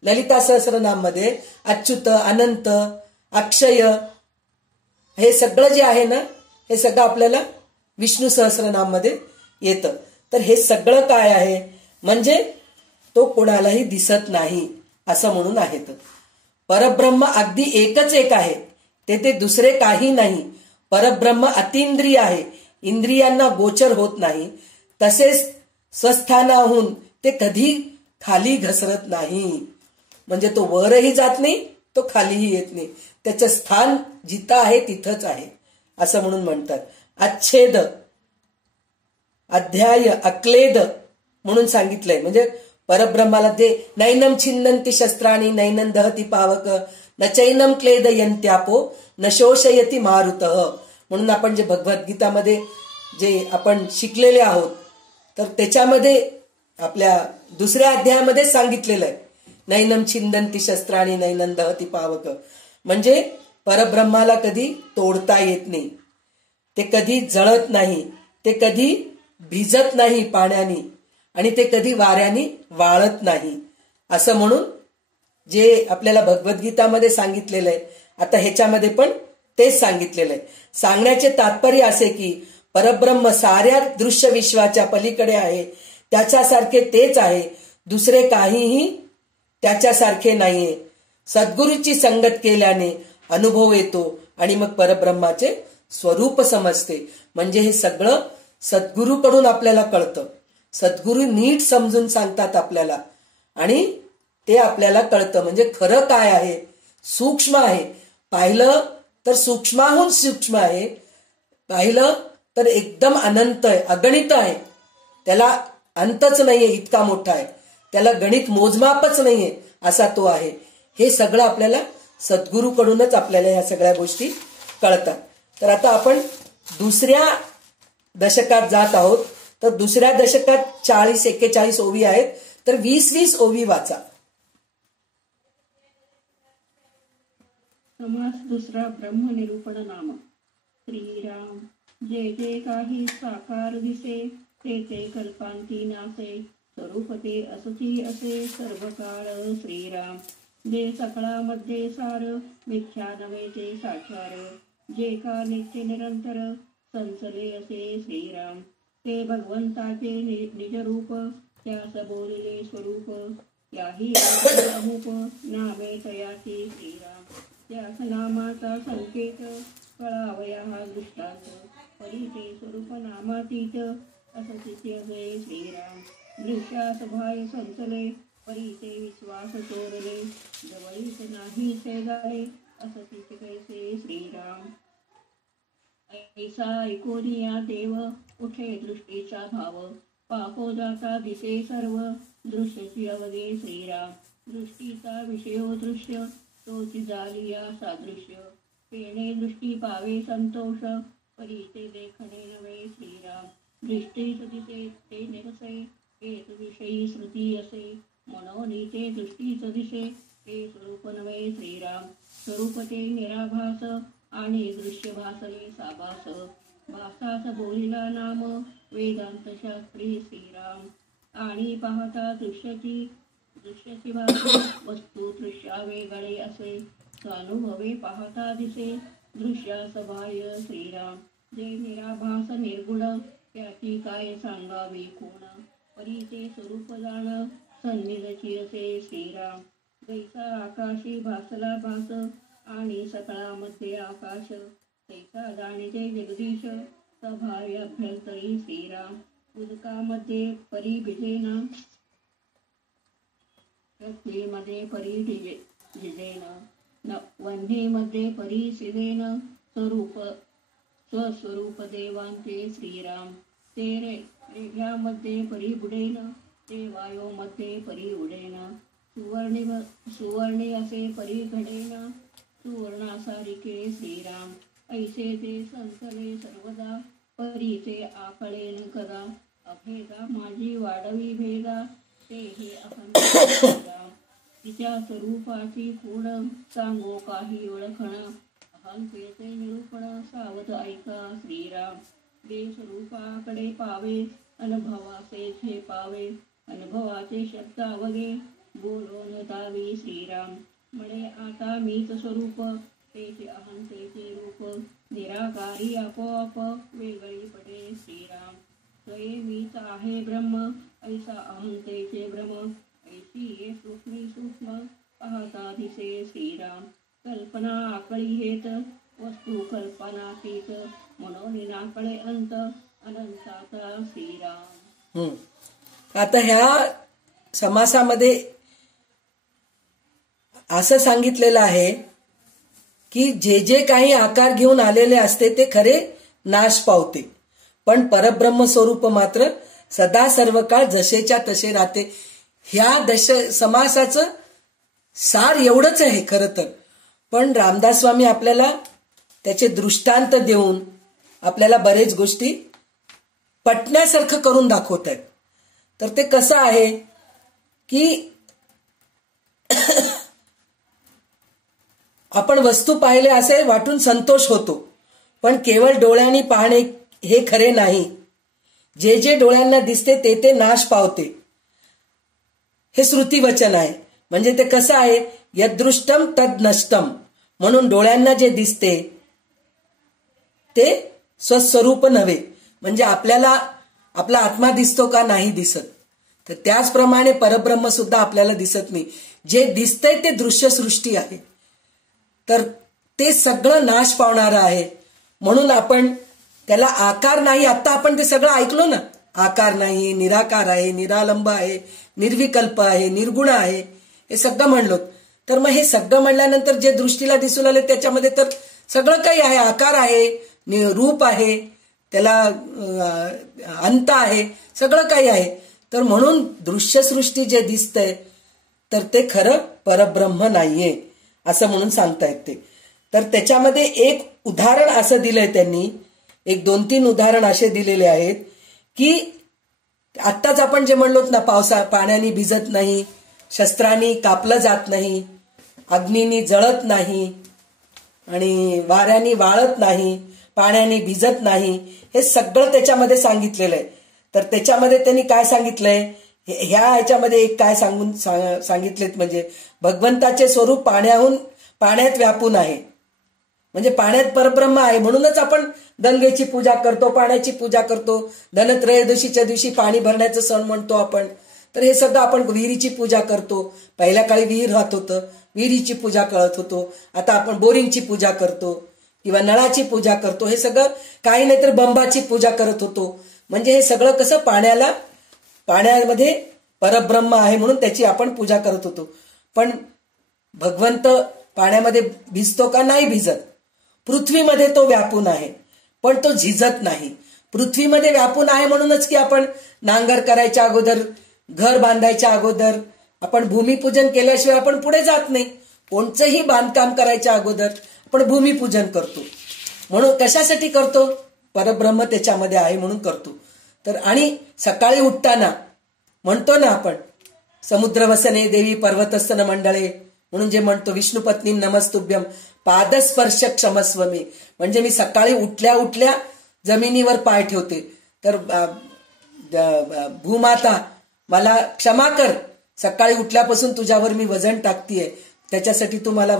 ललिता सहस्रनाममध्ये. अच्युत, अनंत, अक्षय, हे सगळं जे आहे ना, हे सगळं आपल्याला विष्णू सहस्रनाममध्ये येतं. तर हे सगळं काय आहे, म्हणजे तो कोणालाही दिसत नाही, असं म्हणून आहे. तर परब्रह्म अगदी एकच एक आहे, ते दुसरे काही नाही. परब्रह्म अतींद्रिय आहे, इंद्रियांना गोचर होत नाही. तसेच स्वस्थानाहून ते कधी खाली घसरत नाही, म्हणजे तो वरही जात नाही, तो खालीही येत नाही. त्याचं स्थान जिथं आहे तिथंच आहे, असं म्हणून म्हणतात. अच्छेद, अध्याय, अक्लेद म्हणून सांगितलंय. म्हणजे परब्रह्माला ते नैनम छिन्नंती शस्त्राणी नैनम दहती पावक न चैनम क्लेदयन्त्यापो न शोषयती मारुतः, म्हणून आपण जे भगवद्गीतामध्ये जे आपण शिकलेले आहोत, तर त्याच्यामध्ये आपल्या दुसऱ्या अध्यायामध्ये सांगितलेलं आहे, नैनम छिन्नंती शस्त्राणी नैनम दहती पावक. म्हणजे परब्रह्माला कधी तोडता येत नाही, ते कधी जळत नाही, ते कधी भिजत नाही पाण्याने, आणि ते कधी वाऱ्याने वाळत नाही, असं म्हणून जे आपल्याला भगवद्गीतामध्ये सांगितलेलं आहे. आता ह्याच्यामध्ये पण तेच सांगितलेलं आहे. सांगण्याचे तात्पर्य असे की परब्रह्म साऱ्या दृश्य विश्वाच्या पलीकडे आहे, त्याच्यासारखे तेच आहे, दुसरे काहीही त्याच्यासारखे नाहीये. सद्गुरूची संगत केल्याने अनुभव येतो आणि मग परब्रह्माचे स्वरूप समजते. म्हणजे हे सगळं सद्गुरूकडून आपल्याला कळतं. सद्गुरू नीट समजून सांगतात आपल्याला आणि ते आपल्याला कळतं. म्हणजे खरं काय आहे, सूक्ष्म आहे. पाहिलं तर सूक्ष्माहून सूक्ष्म आहे, पाहिलं तर एकदम अनंत आहे, अगणित आहे. त्याला अंतच नाहीये, इतका मोठा आहे. त्याला गणित मोजमापच नाहीये, असा तो आहे. हे सगळं आपल्याला सद्गुरूकडूनच आपल्याला ह्या सगळ्या गोष्टी कळतात. तर आता आपण दुसऱ्या दशकात जात आहोत. तर दुसऱ्या दशकात 40-41 ओवी आहेत. तर 20-20 ओवी वाचा. समास दुसरा ब्रह्मनिरूपण नाम. श्रीराम जे जे काही साकार दिसे ते ते कल्पांती नासे. स्वरूप ते असती असे सर्व काळ. श्रीराम जे सकळामध्ये सार मिथ्या नव्हे ते साक्षार. जे का नित्य निरंतर संचले असे. श्रीराम ते भगवंताचे निजरूप त्यास बोलिले स्वरूप. याही अमुक नामे तयाची. श्रीराम त्यास नामाचा संकेत कळावया हा दृष्टांत. परी ते स्वरूप नामातीत असतीचे असे. श्रीराम दृश्यास भाय संचले परी ते विश्वास चोरले. जवळीच नाही शेजारे असतीचे कैसे. श्रीराम ऐसा ऐकोनिया देव उठे दृष्टीचा भाव. पाहो जाता दिसे सर्व दृश्यची अवघे. श्रीराम दृष्टीचा विषयो दृश्य तोची झालिया सादृश्य. पेणे दृष्टी पावे संतोष परी ते देखणे नव्हे. श्रीराम दृष्टीच दिसे ते निरसे हेत विषयी श्रुती असे. म्हणून ते दृष्टीच दिसे ते स्वरूप नव्हे. श्रीराम स्वरूप ते निराभास आणि दृश्य भासले साभास. भासास बोलिला नाम वेदांत शास्त्री. श्रीराम आणि पाहता दृश्याची भास वस्तू दृश्या वेगळे असे. स्वानुभवे पाहता दिसे दृश्यास बाह्य. श्रीराम जे निराभास निर्गुण त्याची काय सांगावी कोण. परी ते स्वरूप जाण सन्निधची असे. श्रीराम जैसा आकाशी भासला भास आणि सकळामध्ये आकाश. तैसा जाणीते जगदीश सभाव्य अभ्यंतरी. श्रीराम उदकामध्ये परी भिजेना पृथ्वीमध्ये परी भिजेन वन्हीमध्ये परी सिदेन. स्वस्वरूप देवांते. श्रीराम ते रेघ्यामध्ये परी बुडेन ते वायोमध्ये परी उडेन. सुवर्णी असे परी घडेन सुवर्णासारिखे. श्रीराम ऐसे ते संतले सर्वदा परी ते आकळेन कदा. अभेदा माझी वाढवी भेदा ते हे अहं. श्रीराम तिच्या स्वरूपाची खूण सांगो काही ओळखण. अहंतेचे निरूपण सावध ऐका. श्रीराम जे स्वरूपाकडे पावे अनुभवाचे झेपावे. अनुभवाचे शब्द अवघे बोलून दावी. श्रीराम म्हणे आता मीच स्वरूप तेचे अहंतेचे रूप. निराकारी आपोआप वेगळी पडे. श्रीराम स्वये मीच आहे ब्रह्म ऐसा अहंतेचे भ्रम. ऐशी ये सूक्ष्मी सूक्ष्म पाहता दिसे. श्रीराम कल्पना आकळी हेत वस्तू कल्पनातीत. म्हणून नाकळे अंत अनंताचा. श्रीराम आता ह्या समासामध्ये असं सांगितलेलं आहे की जे जे काही आकार घेऊन आलेले असते ते खरे नाश पावते, पण परब्रह्म स्वरूप मात्र सदा सर्व काळ जसेच्या तसे राहते. ह्या समासाचं सार एवढंच आहे खरं तर. पण रामदास स्वामी आपल्याला त्याचे दृष्टांत देऊन आपल्याला बरेच गोष्टी पटण्यासारखं करून दाखवत आहेत. तर ते कसं आहे की आपण वस्तू पाहिले असे वाटून संतोष होतो, पण केवळ डोळ्यांनी पाहणे हे खरे नाही. जे जे डोळ्यांना दिसते ते ते नाश पावते, हे श्रुती वचन आहे. म्हणजे ते कसं आहे, यदृष्टम तद नष्टम. म्हणून डोळ्यांना जे दिसते ते स्वस्वरूप नव्हे. म्हणजे आपल्याला आपला आत्मा दिसतो का? नाही दिसत. तर त्याचप्रमाणे परब्रह्म सुद्धा आपल्याला दिसत नाही. जे दिसतंय ते दृश्य सृष्टी आहे. तर ते सगळं नाश पावणारं आहे. म्हणून आपण त्याला आकार नाही, आता आपण ते सगळं ऐकलो ना, आकार नाही, निराकार आहे, निरालंब आहे, निर्विकल्प आहे, निर्गुण आहे, हे सगळं म्हणलो. तर मग हे सगळं म्हणल्यानंतर जे दृष्टीला दिसू लागले त्याच्यामध्ये तर सगळं काही आहे. आकार आहे, रूप आहे, त्याला अंत आहे, सगळं काही आहे. तर म्हणून दृश्यसृष्टी जे दिसतंय तर ते खरं परब्रह्म नाहीये असं म्हणून सांगतायत ते. तर त्याच्यामध्ये एक उदाहरण असं दिलंय त्यांनी, एक 2-3 उदाहरण असे दिलेले आहेत की आत्ताच आपण जे म्हणलोत ना, पाण्याने भिजत नाही, शस्त्रांनी कापलं जात नाही, अग्नीनी जळत नाही आणि वाऱ्याने वाळत नाही, पाण्याने भिजत नाही, हे सगळं त्याच्यामध्ये सांगितलेलं आहे. तर त्याच्यामध्ये त्यांनी काय सांगितलंय, ह्या ह्याच्यामध्ये एक काय सांगितलेत म्हणजे भगवंताचे स्वरूप पाण्यात व्यापून आहे. म्हणजे पाण्यात परब्रह्म आहे. म्हणूनच आपण गंगेची पूजा करतो, पाण्याची पूजा करतो, धनत्रयोदशीच्या दिवशी पाणी भरण्याचं सण म्हणतो आपण. तर हे सगळं आपण विहिरीची पूजा करतो. पहिल्या काळी विहीर राहत होतं, विहिरीची पूजा करत होतो. आता आपण बोरिंगची पूजा करतो किंवा नळाची पूजा करतो. हे सगळं काही नाही तर बंबाची पूजा करत होतो. म्हणजे हे सगळं कसं पाण्यामध्ये परब्रह्म आहे म्हणून त्याची आपण पूजा करत होतो. पण भगवंत पाण्यामध्ये भिजतो का? नाही भिजत. पृथ्वीमध्ये तो व्यापून आहे पण तो झिजत नाही. पृथ्वीमध्ये व्यापून आहे म्हणूनच की आपण नांगर करायच्या अगोदर, घर बांधायच्या अगोदर आपण भूमिपूजन केल्याशिवाय आपण पुढे जात नाही. कोणचंही बांधकाम करायच्या अगोदर आपण भूमिपूजन करतो. म्हणून कशासाठी करतो? परब्रह्म त्याच्यामध्ये आहे म्हणून करतो. तर आणि सकाळी उठताना म्हणतो ना आपण, समुद्रवसने देवी पर्वतस्तन मंडळे म्हणून जे म्हणतो, विष्णुपत्नी नमस्तुभ्यम पादस्पर्श क्षमस्व मे. म्हणजे मी सकाळी उठल्या उठल्या जमिनीवर पाय ठेवते. तर भूमाता मला क्षमा कर, सकाळी उठल्यापासून तुझ्यावर मी वजन टाकतीये, त्याच्यासाठी तू मला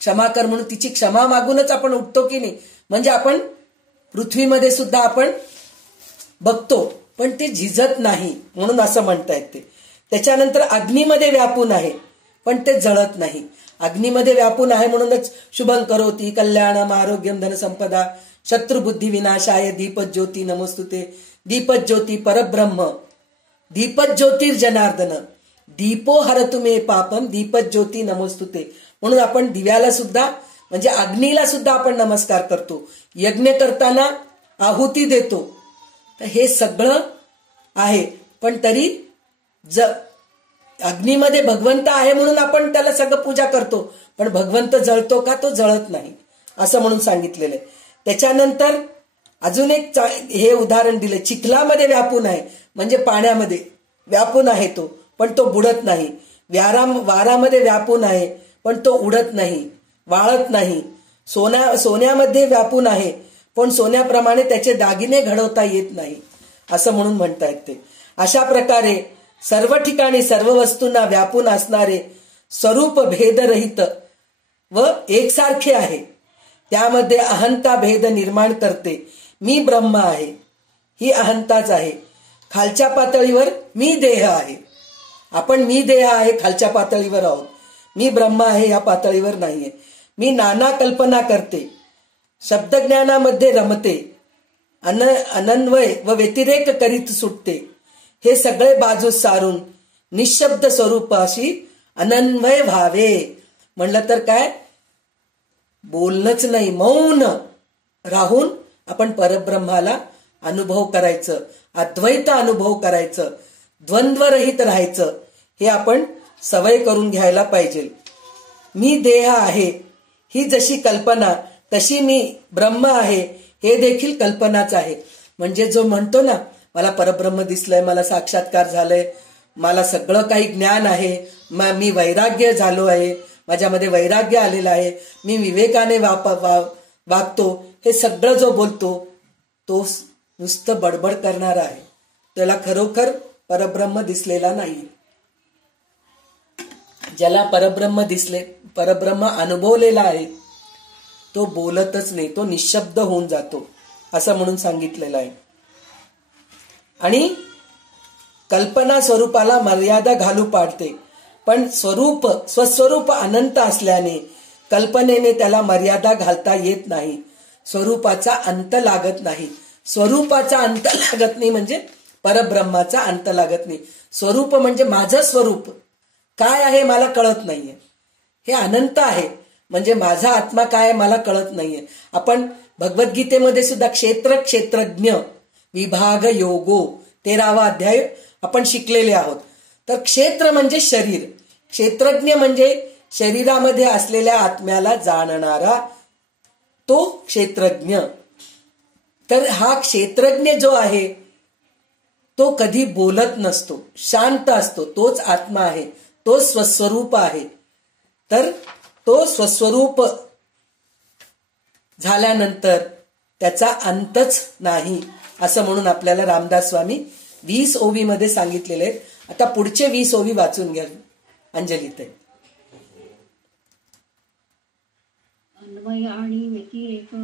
क्षमा कर म्हणून तिची क्षमा मागूनच आपण उठतो की नाही. म्हणजे आपण पृथ्वीमध्ये सुद्धा आपण बघतो पण ते झिजत नाही म्हणून असं म्हणतायत ते. त्याच्यानंतर अग्नीमध्ये व्यापून आहे पण ते जळत नाही. अग्नीमध्ये व्यापून आहे म्हणूनच शुभं करोती कल्याणम आरोग्यम धनसंपदा शत्रुबुद्धी विनाशाय दीपज्योती नमोस्तुते. दीपज्योती परब्रह्म, दीपज्योतिर्जनार्दन, दीपो हरतु मे पापम दीपज्योती नमोस्तुते. म्हणून आपण दिव्याला सुद्धा म्हणजे अग्नीला सुद्धा आपण नमस्कार करतो, यज्ञ करताना आहुती देतो. तर हे सगळं आहे पण तरी अग्नीमध्ये भगवंत आहे म्हणून आपण त्याला सगळं पूजा करतो. पण भगवंत जळतो का? तो जळत नाही असं म्हणून सांगितलेलं आहे. त्याच्यानंतर अजून एक हे उदाहरण दिलं, चिखलामध्ये व्यापून आहे म्हणजे पाण्यामध्ये व्यापून आहे तो पण तो बुडत नाही. वारामध्ये व्यापून आहे पण तो उडत नाही, वाळत नाही. सोन्यामध्ये व्यापून आहे पण सोन्याप्रमाणे त्याचे दागिने घडवता येत नाही असं म्हणून म्हणतायत ते. अशा प्रकारे सर्व ठिकाणी सर्व वस्तूंना व्यापून असणारे स्वरूप भेदरहित व एकसारखे आहे. त्यामध्ये अहंता भेद निर्माण करते. मी ब्रह्म आहे, ही अहंताच आहे. खालच्या पातळीवर मी देह आहे, आपण मी देह आहे खालच्या पातळीवर आहोत. मी ब्रह्म आहे या पातळीवर नाहीये. मी नाना कल्पना करते, शब्दज्ञानामध्ये रमते, अनन्वय व व्यतिरेक करीत सुटते. हे सगळे बाजूस सारून निशब्द स्वरूपाशी अनन्वय व्हावे. म्हणलं तर काय, बोलणंच नाही, मौन राहून आपण परब्रह्माला अनुभव करायचं, अद्वैत अनुभव करायचं, द्वंद्वरहित राहायचं. हे आपण सवय करून घ्यायला पाहिजे. मी देह आहे ही जशी कल्पना तशी मी ब्रह्म आहे हे देखील कल्पनाच आहे. म्हणजे जो म्हणतो ना, मला परब्रह्म दिसलंय, मला साक्षात्कार झालंय, मला सगळं काही ज्ञान आहे, मी वैराग्य झालो आहे, माझ्यामध्ये वैराग्य आलेलं आहे, मी विवेकाने वागतो, हे सगळं जो बोलतो तो नुसतं बडबड करणार आहे. त्याला खरोखर परब्रह्म दिसलेला नाही. ज्याला परब्रह्म दिसले, परब्रह्म अनुभवलेला आहे तो बोलतच नाही, तो निशब्द होऊन जातो असं म्हणून सांगितलेलं आहे. आणि कल्पना स्वरूपाला मर्यादा घालू पाडते, पण स्वस्वरूप अनंत असल्याने कल्पनेने त्याला मर्यादा घालता येत नाही. स्वरूपाचा अंत लागत नाही. स्वरूपाचा अंत लागत नाही म्हणजे परब्रह्माचा अंत लागत नाही. स्वरूप म्हणजे माझं स्वरूप काय आहे मला कळत नाहीये. हे अनंत आहे म्हणजे माझा आत्मा काय आहे मला कळत नाहीये. आपण भगवद्गीतेमध्ये सुद्धा क्षेत्रज्ञ विभाग योगो 13वा अध्याय आपण शिकलेले आहोत. तर क्षेत्र म्हणजे शरीर, क्षेत्रज्ञ म्हणजे शरीरामध्ये असलेल्या आत्म्याला जाणणारा तो क्षेत्रज्ञ. तर हा क्षेत्रज्ञ जो आहे तो कधी बोलत नसतो, शांत असतो. तोच आत्मा आहे, तो स्वस्वरूप आहे. तर तो स्वस्वरूप झाल्यानंतर त्याचा अंतच नाही असं म्हणून आपल्याला रामदास स्वामी 20 ओवी मध्ये सांगितलेले आहेत. आता पुढचे 20 ओवी वाचून घ्या अंजलीत. अन्वय आणि व्यतिरेक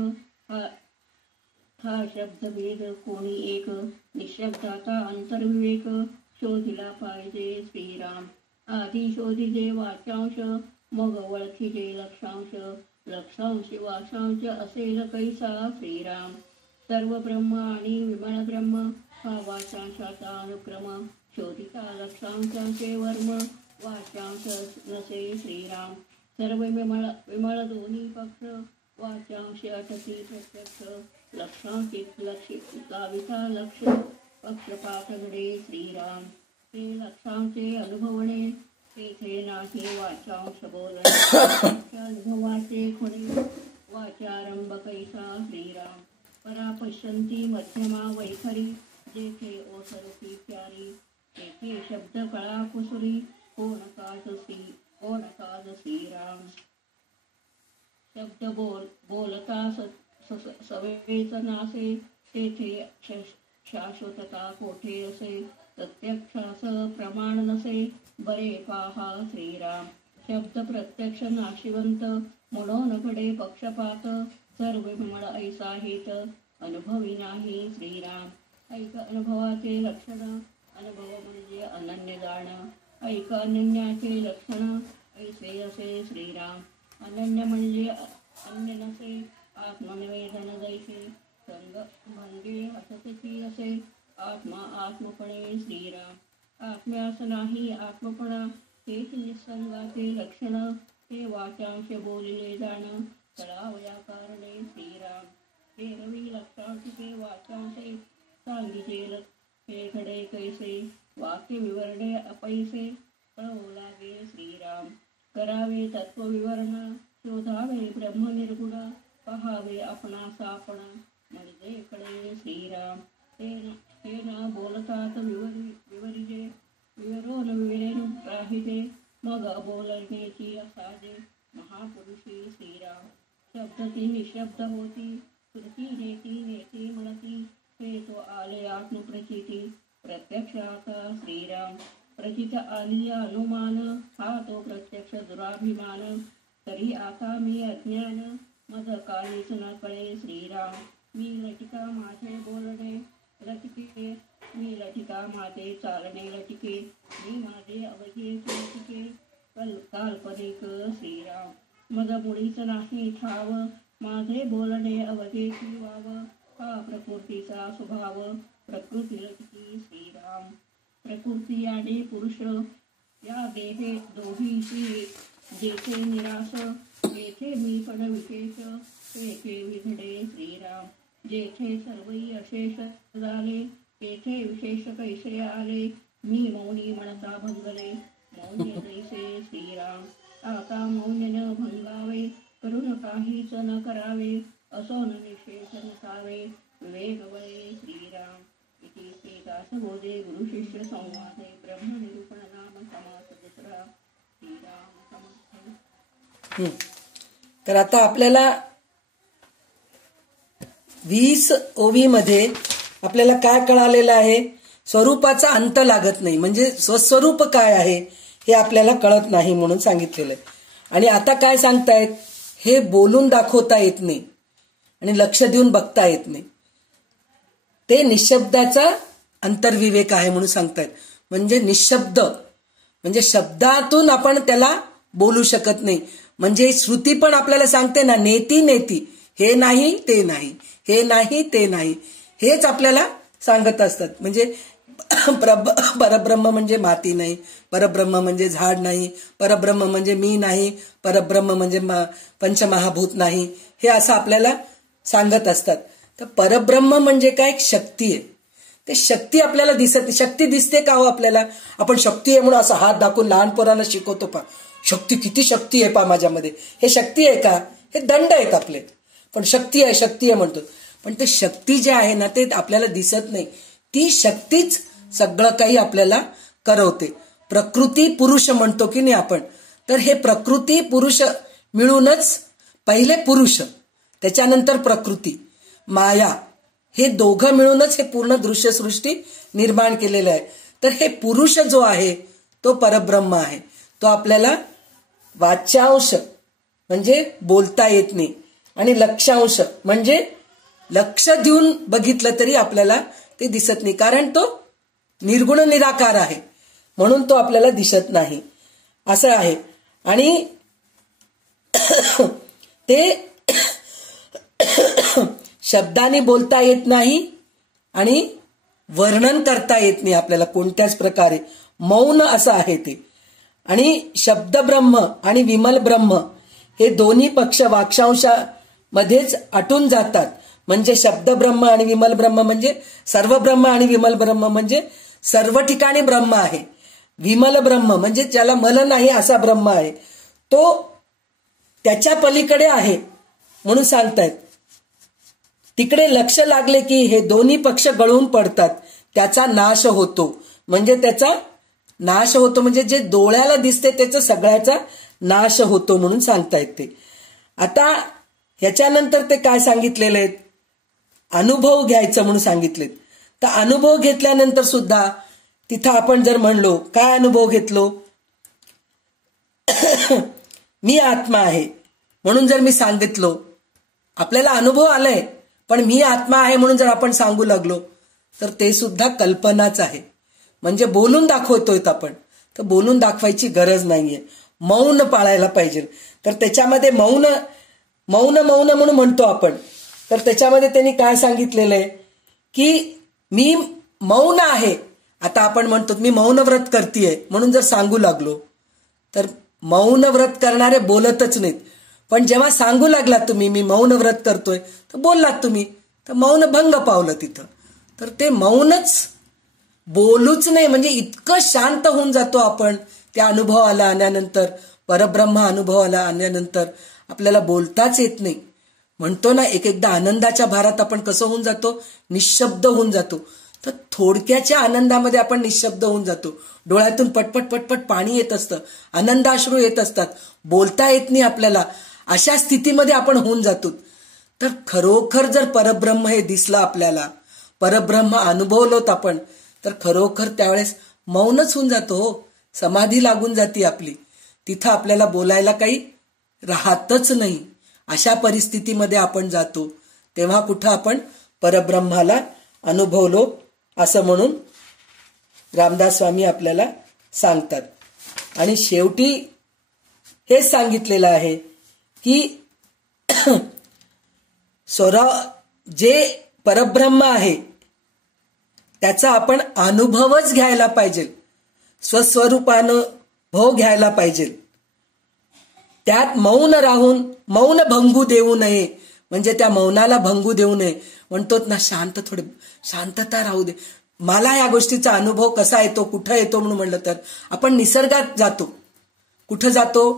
हा शब्दभेद कोणी एक, निशब्दाचा अंतर्विवेक शोधिला पाहिजे श्रीराम. आधी शोधिले वाचांश, मग ओळखिले लक्षांश, लक्षांशी वाचांश असेल कैसा श्रीराम. सर्व ब्रह्म आणि विमळ ब्रह्म हा वाचांशाचा अनुक्रम, शोधिता लक्षांशांचे वर्म वाचांश नसे श्रीराम. सर्व विमळ दोन्ही पक्ष वाचांश अटकी प्रत्यक्ष, लक्षांचित लक्षित लाविता लक्ष पक्षपात घडे श्रीराम. ते लक्षांचे अनुभवणे तेथे नाही वाचांश बोलणे, अनुभवाचे खुणे वाचारंभ कैसा श्रीराम. परा पश्यंती मध्यमा वैखरी, जेथे ओसरती प्यारी, तेथे शब्द कळा कुसुरी, कोण काज श्रीराम. शब्द बोलता सवेच नासे, तेथे शाश्वतता कोठे असे, प्रत्यक्षास प्रमाण नसे बरे पाहा श्रीराम. शब्द प्रत्यक्ष नाशिवंत, म्हणून घडे पक्षपात, सर्व विमळ ऐसा हेत अनुभवी नाही श्रीराम. ऐक अनुभवाचे लक्षण, अनुभव म्हणजे अनन्य जाण, ऐक अनन्याचे लक्षण ऐसे असे श्रीराम. अनन्य म्हणजे अन्य नसे, आत्मनिवेदन जैसे, संग भंगे हसतची असे, आत्मा आत्मपणे श्रीराम. आत्म्यास नाही आत्मपणा, हेच निसंगाचे लक्षण, ते वाचांश बोलिले जाण, कळावया कारणे श्रीराम. हे रवी लक्षांचे वाचांशे, सांगितले हे घडे कैसे, वाक्य विवरणे अपैसे, कळवू लागे श्रीराम. करावे तत्वविवरण, शोधावे ब्रह्मनिर्गुण, पहावे आपणास आपण म्हणजे कळे श्रीराम. ते ना बोलतात विवरिजे, विवरोन विवरेन राहिजे, मग बोलण्याची असाजे महापुरुषी श्रीराम. शब्द ती निशब्द होती, कृती नेती म्हणती, हे तो आले आत्मप्रचिती, प्रत्यक्षात श्रीराम. प्रचित आली अनुमान, हा तो प्रत्यक्ष दुराभिमान, तरी आता मी अज्ञान, मज काहीच न कळे श्रीराम. मी लटिका माझे बोलणे लटिके, मी लटिका माझे चालणे लटिके, मी माझे अवघे लटिके काल्पनिक श्रीराम. मज मुळीच नाही ठाव, माझे बोलणे अवघे वाव, हा प्रकृतीचा स्वभाव, प्रकृती लटिकी श्रीराम. प्रकृती आणि पुरुष या देहे दोहीशी जेथे निराश, तेथे मी पण विशेष, तेथे विघडे श्रीराम. जेथे सर्वही अशेष झाले, तेथे विशेष कैसे आले, मी मौनी म्हणता भंगले, मौन्य जैसे श्रीराम. आता मौन्य न भंगावे, करून काहीच न करावे, असो न निशेष नसावे, विवेक वळे श्रीराम. इति श्री दासबोधे गुरुशिष्य संवादे ब्रह्मनिरूपण नाम समास दुसरा. श्रीराम समर्थ. तर आता आपल्याला 20 ओवी मध्ये आपल्याला काय कळालेलं आहे, स्वरूपाचा अंत लागत नाही म्हणजे स्वस्वरूप काय आहे हे आपल्याला कळत नाही म्हणून सांगितलेलं आहे. आणि आता काय सांगतायत, हे बोलून दाखवता येत नाही आणि लक्ष देऊन बघता येत नाही. ते निशब्दाचा अंतर्विवेक आहे म्हणून सांगतायत. म्हणजे निशब्द म्हणजे शब्दातून आपण त्याला बोलू शकत नाही. म्हणजे श्रुती पण आपल्याला सांगते ना, नेती नेती, हे नाही ते नाही, हे नाही ते नाही, हेच आपल्याला सांगत असतात. म्हणजे परब्रह्म म्हणजे माती नाही, परब्रह्म म्हणजे झाड नाही, परब्रह्म म्हणजे मी नाही, परब्रह्म म्हणजे पंचमहाभूत नाही, हे असं आपल्याला सांगत असतात. तर परब्रह्म म्हणजे काय? शक्ती आहे. ते शक्ती आपल्याला दिसत. शक्ती दिसते का हो आपल्याला? आपण शक्ती आहे म्हणून असं हात दाखवून लहान पोरांना शिकवतो पा, शक्ती, किती शक्ती आहे पा माझ्यामध्ये. हे शक्ती आहे का? हे दंड आहेत आपले. पण शक्ती आहे, शक्ती आहे म्हणतो. पण ते शक्ती जे आहे ना, ते आपल्याला दिसत नाही. ती शक्तीच सगळं काही आपल्याला करवते. प्रकृती पुरुष म्हणतो की नाही आपण, तर हे प्रकृती पुरुष मिळूनच पहिले पुरुष, त्याच्यानंतर प्रकृती, माया, हे दोघं मिळूनच हे पूर्ण दृश्यसृष्टी निर्माण केलेलं आहे. तर हे पुरुष जो आहे तो परब्रह्म आहे. तो आपल्याला वाच्यांश म्हणजे बोलता येत नाही, आणि लक्षांश म्हणजे लक्ष देऊन बघितलं तरी आपल्याला ते दिसत नाही, कारण तो निर्गुण निराकार आहे म्हणून तो आपल्याला दिसत नाही, असं आहे. आणि ते शब्दाने बोलता येत नाही आणि वर्णन करता येत नाही आपल्याला कोणत्याच प्रकारे. मौन असं आहे ते. आणि शब्द ब्रह्म आणि विमल ब्रह्म हे दोन्ही पक्ष वाक्षांशामध्येच आटून जातात. म्हणजे शब्द ब्रह्म आणि विमल ब्रह्म म्हणजे सर्व ब्रह्म, आणि विमल ब्रह्म म्हणजे सर्व ठिकाणी ब्रह्म आहे. विमल ब्रह्म म्हणजे ज्याला मल नाही असा ब्रह्म आहे, तो त्याच्या पलीकडे आहे म्हणून सांगतायत. तिकडे लक्ष लागले की हे दोन्ही पक्ष गळून पडतात, त्याचा नाश होतो. म्हणजे त्याचा नाश होतो म्हणजे जे डोळ्याला दिसते त्याचा सगळ्याचा नाश होतो म्हणून सांगतायत ते. आता ह्याच्यानंतर ते काय सांगितलेले आहेत? अनुभव घ्यायचं म्हणून सांगितलेत. तर अनुभव घेतल्यानंतर सुद्धा तिथं आपण जर म्हणलो, काय अनुभव घेतलो? मी आत्मा आहे म्हणून जर मी सांगितलो, आपल्याला अनुभव आलाय, पण मी आत्मा आहे म्हणून जर आपण सांगू लागलो तर ते सुद्धा कल्पनाच आहे. म्हणजे बोलून दाखवतोय आपण, तर बोलून दाखवायची गरज नाहीये. मौन पाळायला पाहिजे. तर त्याच्यामध्ये मौन मौन मौन म्हणून म्हणतो आपण, तर त्याच्यामध्ये त्यांनी काय सांगितलेलं आहे की मी मौन आहे. आता आपण म्हणतो मी मौन व्रत करतेय म्हणून जर सांगू लागलो तर मौन व्रत करणारे बोलतच नाहीत. पण जेव्हा सांगू लागलात तुम्ही मी मौन व्रत करतोय, तर बोललात तुम्ही, तर मौन भंग पावलं तिथं. तर ते मौनच, बोलूच नाही. म्हणजे इतकं शांत होऊन जातो आपण त्या अनुभवाला आल्यानंतर, परब्रह्म अनुभवाला आल्यानंतर आपल्याला बोलताच येत नाही. म्हणतो ना, एक एकदा आनंदाच्या भारात आपण कसं होऊन जातो? निशब्द होऊन जातो. तर थोडक्याच्या आनंदामध्ये आपण निशब्द होऊन जातो. डोळ्यातून पटपट पटपट पाणी येत असतं, आनंदाश्रू येत असतात, बोलता येत नाही आपल्याला. अशा स्थितीमध्ये आपण होऊन जातो. तर खरोखर जर परब्रह्म हे दिसलं आपल्याला, परब्रह्म अनुभवलोत आपण, तर खरोखर त्यावेळेस मौनच होऊन जातो हो. समाधी लागून जाते आपली. तिथं आपल्याला बोलायला काही राहतच नाही. अशा परिस्थितीमध्ये आपण जातो, तेव्हा कुठं आपण परब्रह्माला अनुभवलो असं म्हणून रामदास स्वामी आपल्याला सांगतात. आणि शेवटी हेच सांगितलेलं आहे की जे परब्रह्म आहे त्याचा आपण अनुभवच घ्यायला पाहिजे, स्वस्वरूपानुभव घ्यायला पाहिजे. त्यात मौन राहून, मौन भंगू देऊ नये. म्हणजे त्या मौनाला भंगू देऊ नये. म्हणतो ना, शांत, थोडे शांतता राहू दे. मला या गोष्टीचा अनुभव कसा येतो, कुठं येतो म्हणून म्हणलं तर आपण निसर्गात जातो. कुठं जातो?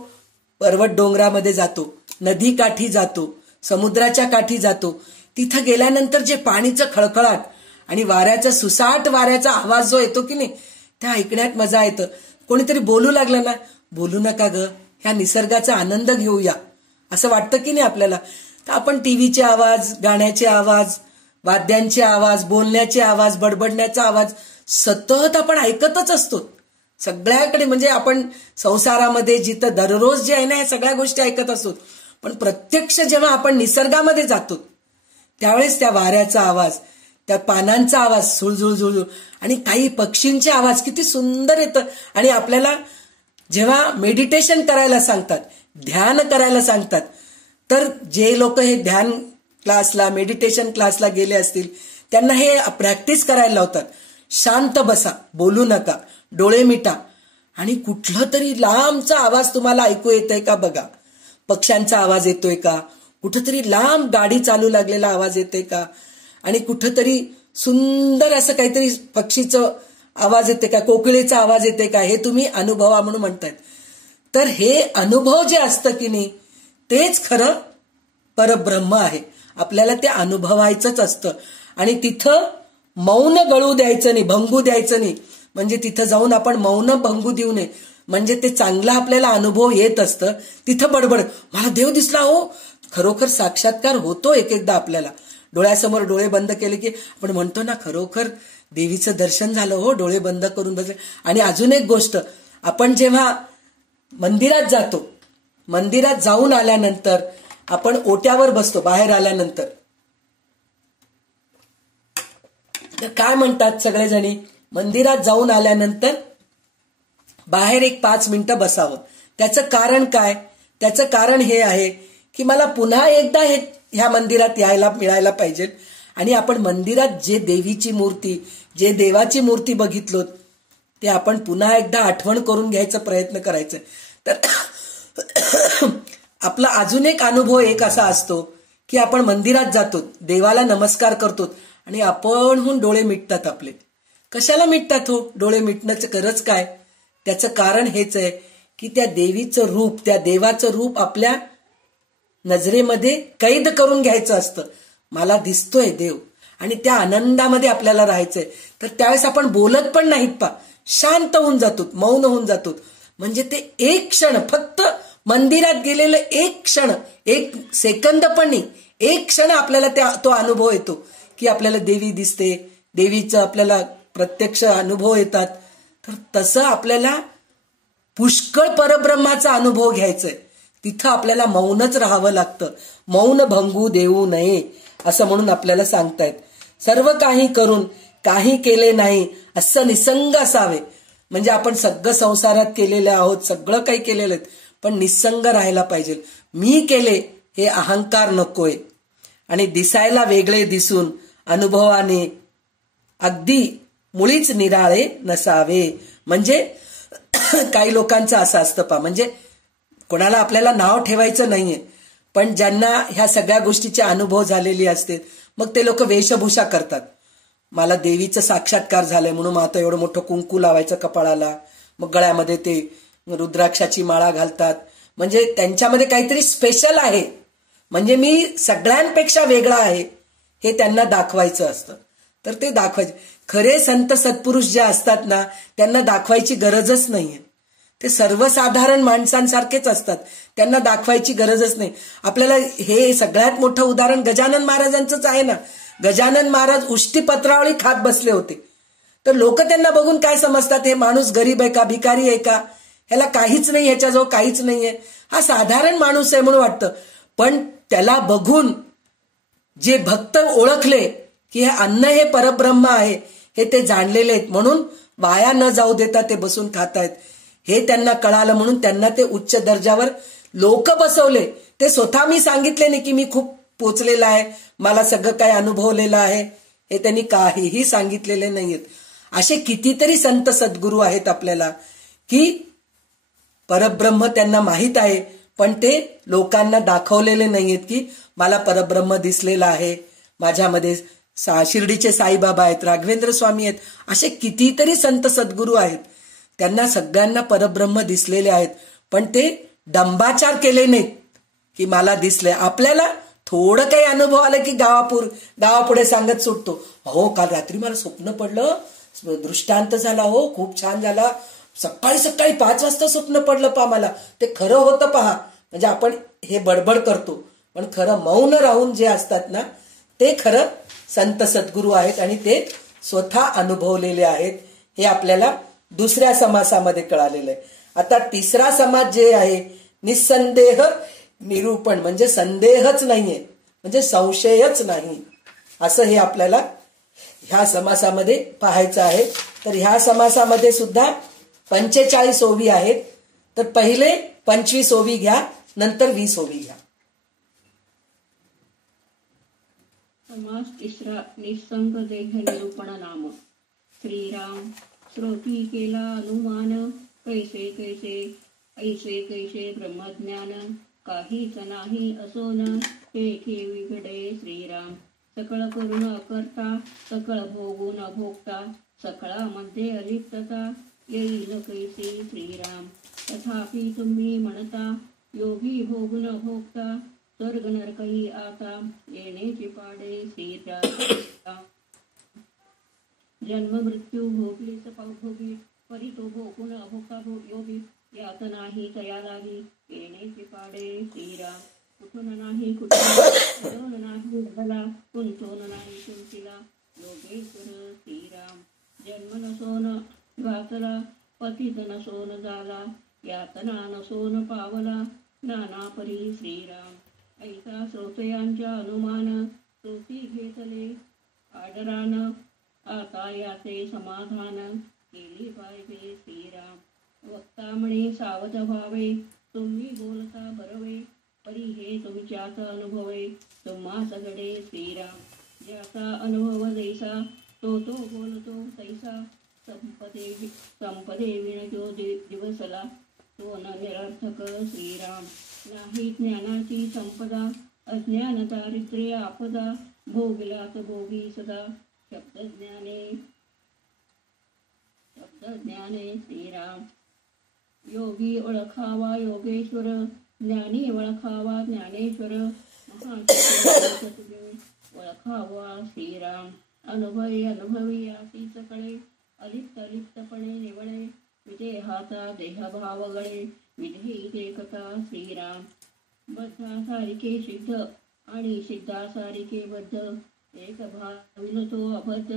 पर्वत डोंगरामध्ये जातो, नदी काठी जातो, समुद्राच्या काठी जातो. तिथं गेल्यानंतर जे पाणीचं खळखळाट आणि वाऱ्याचा, सुसाट वाऱ्याचा आवाज जो येतो की नाही, त्या ऐकण्यात मजा येतं. कोणीतरी बोलू लागलं ना, बोलू नका ग, ह्या निसर्गाचा आनंद घेऊया, असं वाटतं की नाही आपल्याला. तर आपण टीव्हीचे आवाज, गाण्याचे आवाज, वाद्यांचे आवाज, बोलण्याचे आवाज, बडबडण्याचा आवाज सतत आपण ऐकतच असतो सगळ्याकडे. म्हणजे आपण संसारामध्ये जिथं दररोज जे आहे ना, ह्या सगळ्या गोष्टी ऐकत असतो. पण प्रत्यक्ष जेव्हा आपण निसर्गामध्ये जातो त्यावेळेस त्या वाऱ्याचा आवाज, त्या पानांचा आवाज, झुळझुळ झुळझुळ, आणि काही पक्षींचे आवाज किती सुंदर येतं. आणि आपल्याला जेव्हा मेडिटेशन करायला सांगतात, ध्यान करायला सांगतात, तर जे लोक हे ध्यान क्लासला, मेडिटेशन क्लासला गेले असतील त्यांना हे प्रॅक्टिस करायला लावतात. शांत बसा, बोलू नका, डोळे मिटा, आणि कुठलं तरी लांबचा आवाज तुम्हाला ऐकू येतोय का बघा. पक्ष्यांचा आवाज येतोय का, कुठंतरी लांब गाडी चालू लागलेला आवाज येतोय का, आणि कुठंतरी सुंदर असं काहीतरी पक्षीचं आवाज येते का, कोकिळेचा आवाज येते का, हे तुम्ही अनुभवा म्हणून म्हणतायत. तर हे अनुभव जे असतं की नाही तेच खरं परब्रह्म आहे. आपल्याला ते अनुभवायचंच असतं. आणि तिथं मौन गळू द्यायचं नाही, भंगू द्यायचं नाही. म्हणजे तिथं जाऊन आपण मौन भंगू देऊ नये. म्हणजे ते चांगला आपल्याला अनुभव येत असतं. तिथं बडबड, मला देव दिसला हो, खरोखर साक्षात्कार होतो एक एकदा आपल्याला. डोळ्यासमोर डोळे बंद केले की आपण म्हणतो ना, खरोखर देवीचं दर्शन झालं हो, डोळे बंद करून बसले. आणि अजून एक गोष्ट, आपण जेव्हा मंदिरात जातो, मंदिरात जाऊन आल्यानंतर आपण ओट्यावर बसतो, बाहेर आल्यानंतर तर काय म्हणतात सगळेजणी, मंदिरात जाऊन आल्यानंतर बाहेर एक 5 मिनिटं बसावं. त्याचं कारण काय? त्याचं कारण हे आहे की मला पुन्हा एकदा ह्या मंदिरात यायला मिळायला पाहिजे. आणि आपण मंदिरात जे देवीची मूर्ती, जे देवाची मूर्ती बघितलो ते आपण पुन्हा एकदा आठवण करून घ्यायचा प्रयत्न करायचा. तर आपला अजून एक अनुभव एक असा असतो की आपण मंदिरात जातो, देवाला नमस्कार करतो आणि आपणहून डोळे मिटतात आपले. कशाला मिटतात हो डोळे मिटण्याचं गरज काय? त्याचं कारण हेच आहे की त्या देवीचं रूप, त्या देवाचं रूप आपल्या नजरेमध्ये कैद करून घ्यायचं असतं. मला दिसतोय देव, आणि त्या आनंदामध्ये आपल्याला राहायचंय. तर त्यावेळेस आपण बोलत पण नाहीत पा, शांत होऊन जातो, मौन होऊन जातो. म्हणजे ते एक क्षण, फक्त मंदिरात गेलेलं एक क्षण, एक सेकंद पण नाही, एक क्षण आपल्याला तो अनुभव येतो की आपल्याला देवी दिसते, देवीचं आपल्याला प्रत्यक्ष अनुभव येतात. तर तसं आपल्याला पुष्कळ परब्रह्माचा अनुभव घ्यायचाय. तिथं आपल्याला मौनच राहावं लागतं. मौन भंगू देऊ नये असं म्हणून आपल्याला सांगतायत. सर्व काही करून काही केले नाही असं निसंग असावे. म्हणजे आपण सगळं संसारात केलेलं आहोत, सगळं काही केलेलं आहे, पण निसंग राहायला पाहिजे. मी केले हे अहंकार नकोय. आणि दिसायला वेगळे दिसून अनुभवाने अगदी मुळीच निराळे नसावे. म्हणजे काही लोकांचं असं असतं पा, म्हणजे कोणाला आपल्याला नाव ठेवायचं नाहीये, पण ज्यांना ह्या सगळ्या गोष्टीचे अनुभव झालेले असते, मग ते लोक वेशभूषा करतात. मला देवीचं साक्षात्कार झालंय म्हणून मग आता एवढं मोठं कुंकू लावायचं कपाळाला, मग गळ्यामध्ये ते रुद्राक्षाची माळा घालतात. म्हणजे त्यांच्यामध्ये काहीतरी स्पेशल आहे, म्हणजे मी सगळ्यांपेक्षा वेगळा आहे हे त्यांना दाखवायचं असतं. तर ते दाखवायचे. खरे संत सत्पुरुष जे असतात ना, त्यांना दाखवायची गरजच नाहीये. ते सर्वसाधारण माणसांसारखेच असतात, त्यांना दाखवायची गरजच नाही. आपल्याला हे सगळ्यात मोठं उदाहरण गजानन महाराजांचंच आहे ना. गजानन महाराज उष्टी पत्रावळी खात बसले होते. तर लोक त्यांना बघून काय समजतात, हे माणूस गरीब आहे का, भिकारी आहे का, ह्याला काहीच नाही, ह्याच्याजवळ काहीच नाहीये, हा साधारण माणूस आहे म्हणून वाटतं. पण त्याला बघून जे भक्त ओळखले की हे अन्न हे परब्रह्म आहे, हे ते जाणलेले आहेत, म्हणून वाया न जाऊ देता ते बसून खातायत, हे त्यांना कळालं. म्हणून त्यांना ते उच्च दर्जावर लोक बसवले. ते स्वतः मी सांगितले नाही की मी खूप पोचलेला आहे, मला सगळं काय अनुभवलेलं आहे, हे त्यांनी काहीही सांगितलेले नाहीयेत. असे कितीतरी संत सद्गुरू आहेत आपल्याला की परब्रह्म त्यांना माहित आहे, पण ते लोकांना दाखवलेले नाहीयेत की मला परब्रह्म दिसलेला आहे. माझ्यामध्ये शिर्डीचे साईबाबा आहेत, राघवेंद्र स्वामी आहेत, असे कितीतरी संत सद्गुरू आहेत, त्यांना सगळ्यांना परब्रह्म दिसलेले आहेत, पण ते दंभाचार केले नाहीत की मला दिसले. आपल्याला थोडं काही अनुभव आलं की गावापुढे सांगत सुटतो, हो काल रात्री मला स्वप्न पडलं, दृष्टांत झाला, हो खूप छान झाला, सकाळी 5 वाजता स्वप्न पडलं पहा मला, ते खरं होतं पहा. म्हणजे आपण हे बडबड करतो, पण खरं मौन राहून जे असतात ना, ते खरं संत सद्गुरू आहेत आणि ते स्वतः अनुभवलेले आहेत. हे आपल्याला दुसऱ्या समासामध्ये कळालेलं आहे. आता तिसरा समाज जे आहे, निसंदेह निरूपण म्हणजे संदेहच नाहीये, म्हणजे संशयच नाही, असं हे आपल्याला ह्या समासामध्ये पाहायचं आहे. तर ह्या समासामध्ये सुद्धा 45 ओवी आहेत. तर पहिले 25 ओवी घ्या, नंतर 20 ओवी घ्या. समास तिसरा निसंग देह निरूपण नाम. श्रीराम श्रोती केला अनुमान, कैसे कैसे ऐसे कैसे ब्रह्मज्ञान. काहीच नाही असोन हे केवी घडे श्रीराम. सकळ करून अकर्ता, सकळ भोगून अभोगता, सकळामध्ये अलिप्तता येईल कैसे श्रीराम. तथापि तुम्ही म्हणता योगी भोगून अभोगता, स्वर्ग नरकही आता येण्याची पाडे श्रीराम. जन्म मृत्यू भोगलीच भोगी, परी तो भोगून अभोगता योगी. यात नाही तया लागी येण्याची पाडे श्रीराम. कुठून नाही कुठून नाही भला, कुंठून नाही कुंतीला योगेश्वर श्रीराम. जन्म नसोन घातला, पतित नसोन झाला, यातना नसोन पावला, नाना परी श्रीराम. ऐसा श्रोतयांच्या अनुमान, श्रोती घेतले आदरान, आता याचे समाधान केली पाहिजे श्रीराम. वक्ता म्हणे सावध व्हावे, तुम्ही बोलता बरवे, परी हे तुमच्याचा अनुभवे तुम्हा सगळे श्रीराम. ज्याचा अनुभव जैसा तो बोलतो तैसा, संपदे विण जो दिवसला तो न निरर्थक श्रीराम. नाही ज्ञानाची संपदा, अज्ञान दारिद्र्य आपदा, भोगलात भोगी सदा, शब्द ज्ञाने श्रीराम. योगी ओळखावा योगेश्वर, ज्ञानी ओळखावा ज्ञानेश्वर, महाशक्ती ओळखावा श्रीराम. अनुभवी अशीच कळे, अलिप्तपणे निवळे, विदेहाचा देहभाव गळे, विधेयी एकता श्रीराम. बद्धासारिखे सिद्ध आणि सिद्धासारिखे बद्ध, एक भाविन तो अबद्ध,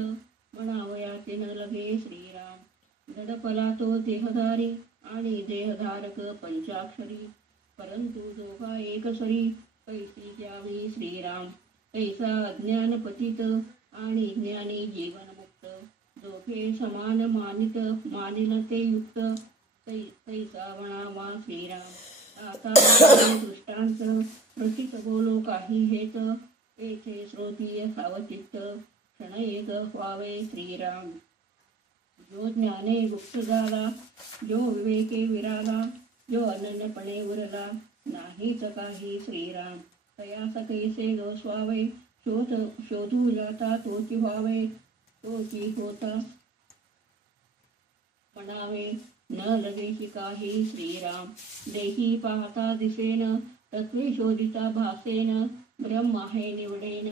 म्हणावयाचे न लगे श्रीराम. धडपला तो देहधारी आणि देहधारक पंचाक्षरी, परंतु दोघा एक सरी कैसी द्यावी श्रीराम. कैसा अज्ञान पतित आणि ज्ञानी जीवनमुक्त, दोघे समान मानिल ते युक्त, कैसा म्हणावा श्रीराम. आता दृष्टांत रचित बोलो काही हेत, येथे श्रोतीय सावचित्त क्षण एक व्हावे श्रीराम. जो ज्ञाने गुप्त झाला, जो विवेके विराला, जो अनन्यपणे उरला, नाहीच काही श्रीराम. तयास कैसे गोस्वावे, शोधू जाता तोची व्हावे, तोची होता म्हणावे, न लगेची काही श्रीराम. देही पाहता दिसेन, तत्वे शोधिता भासेन, ब्रह्म आहे निवडेन,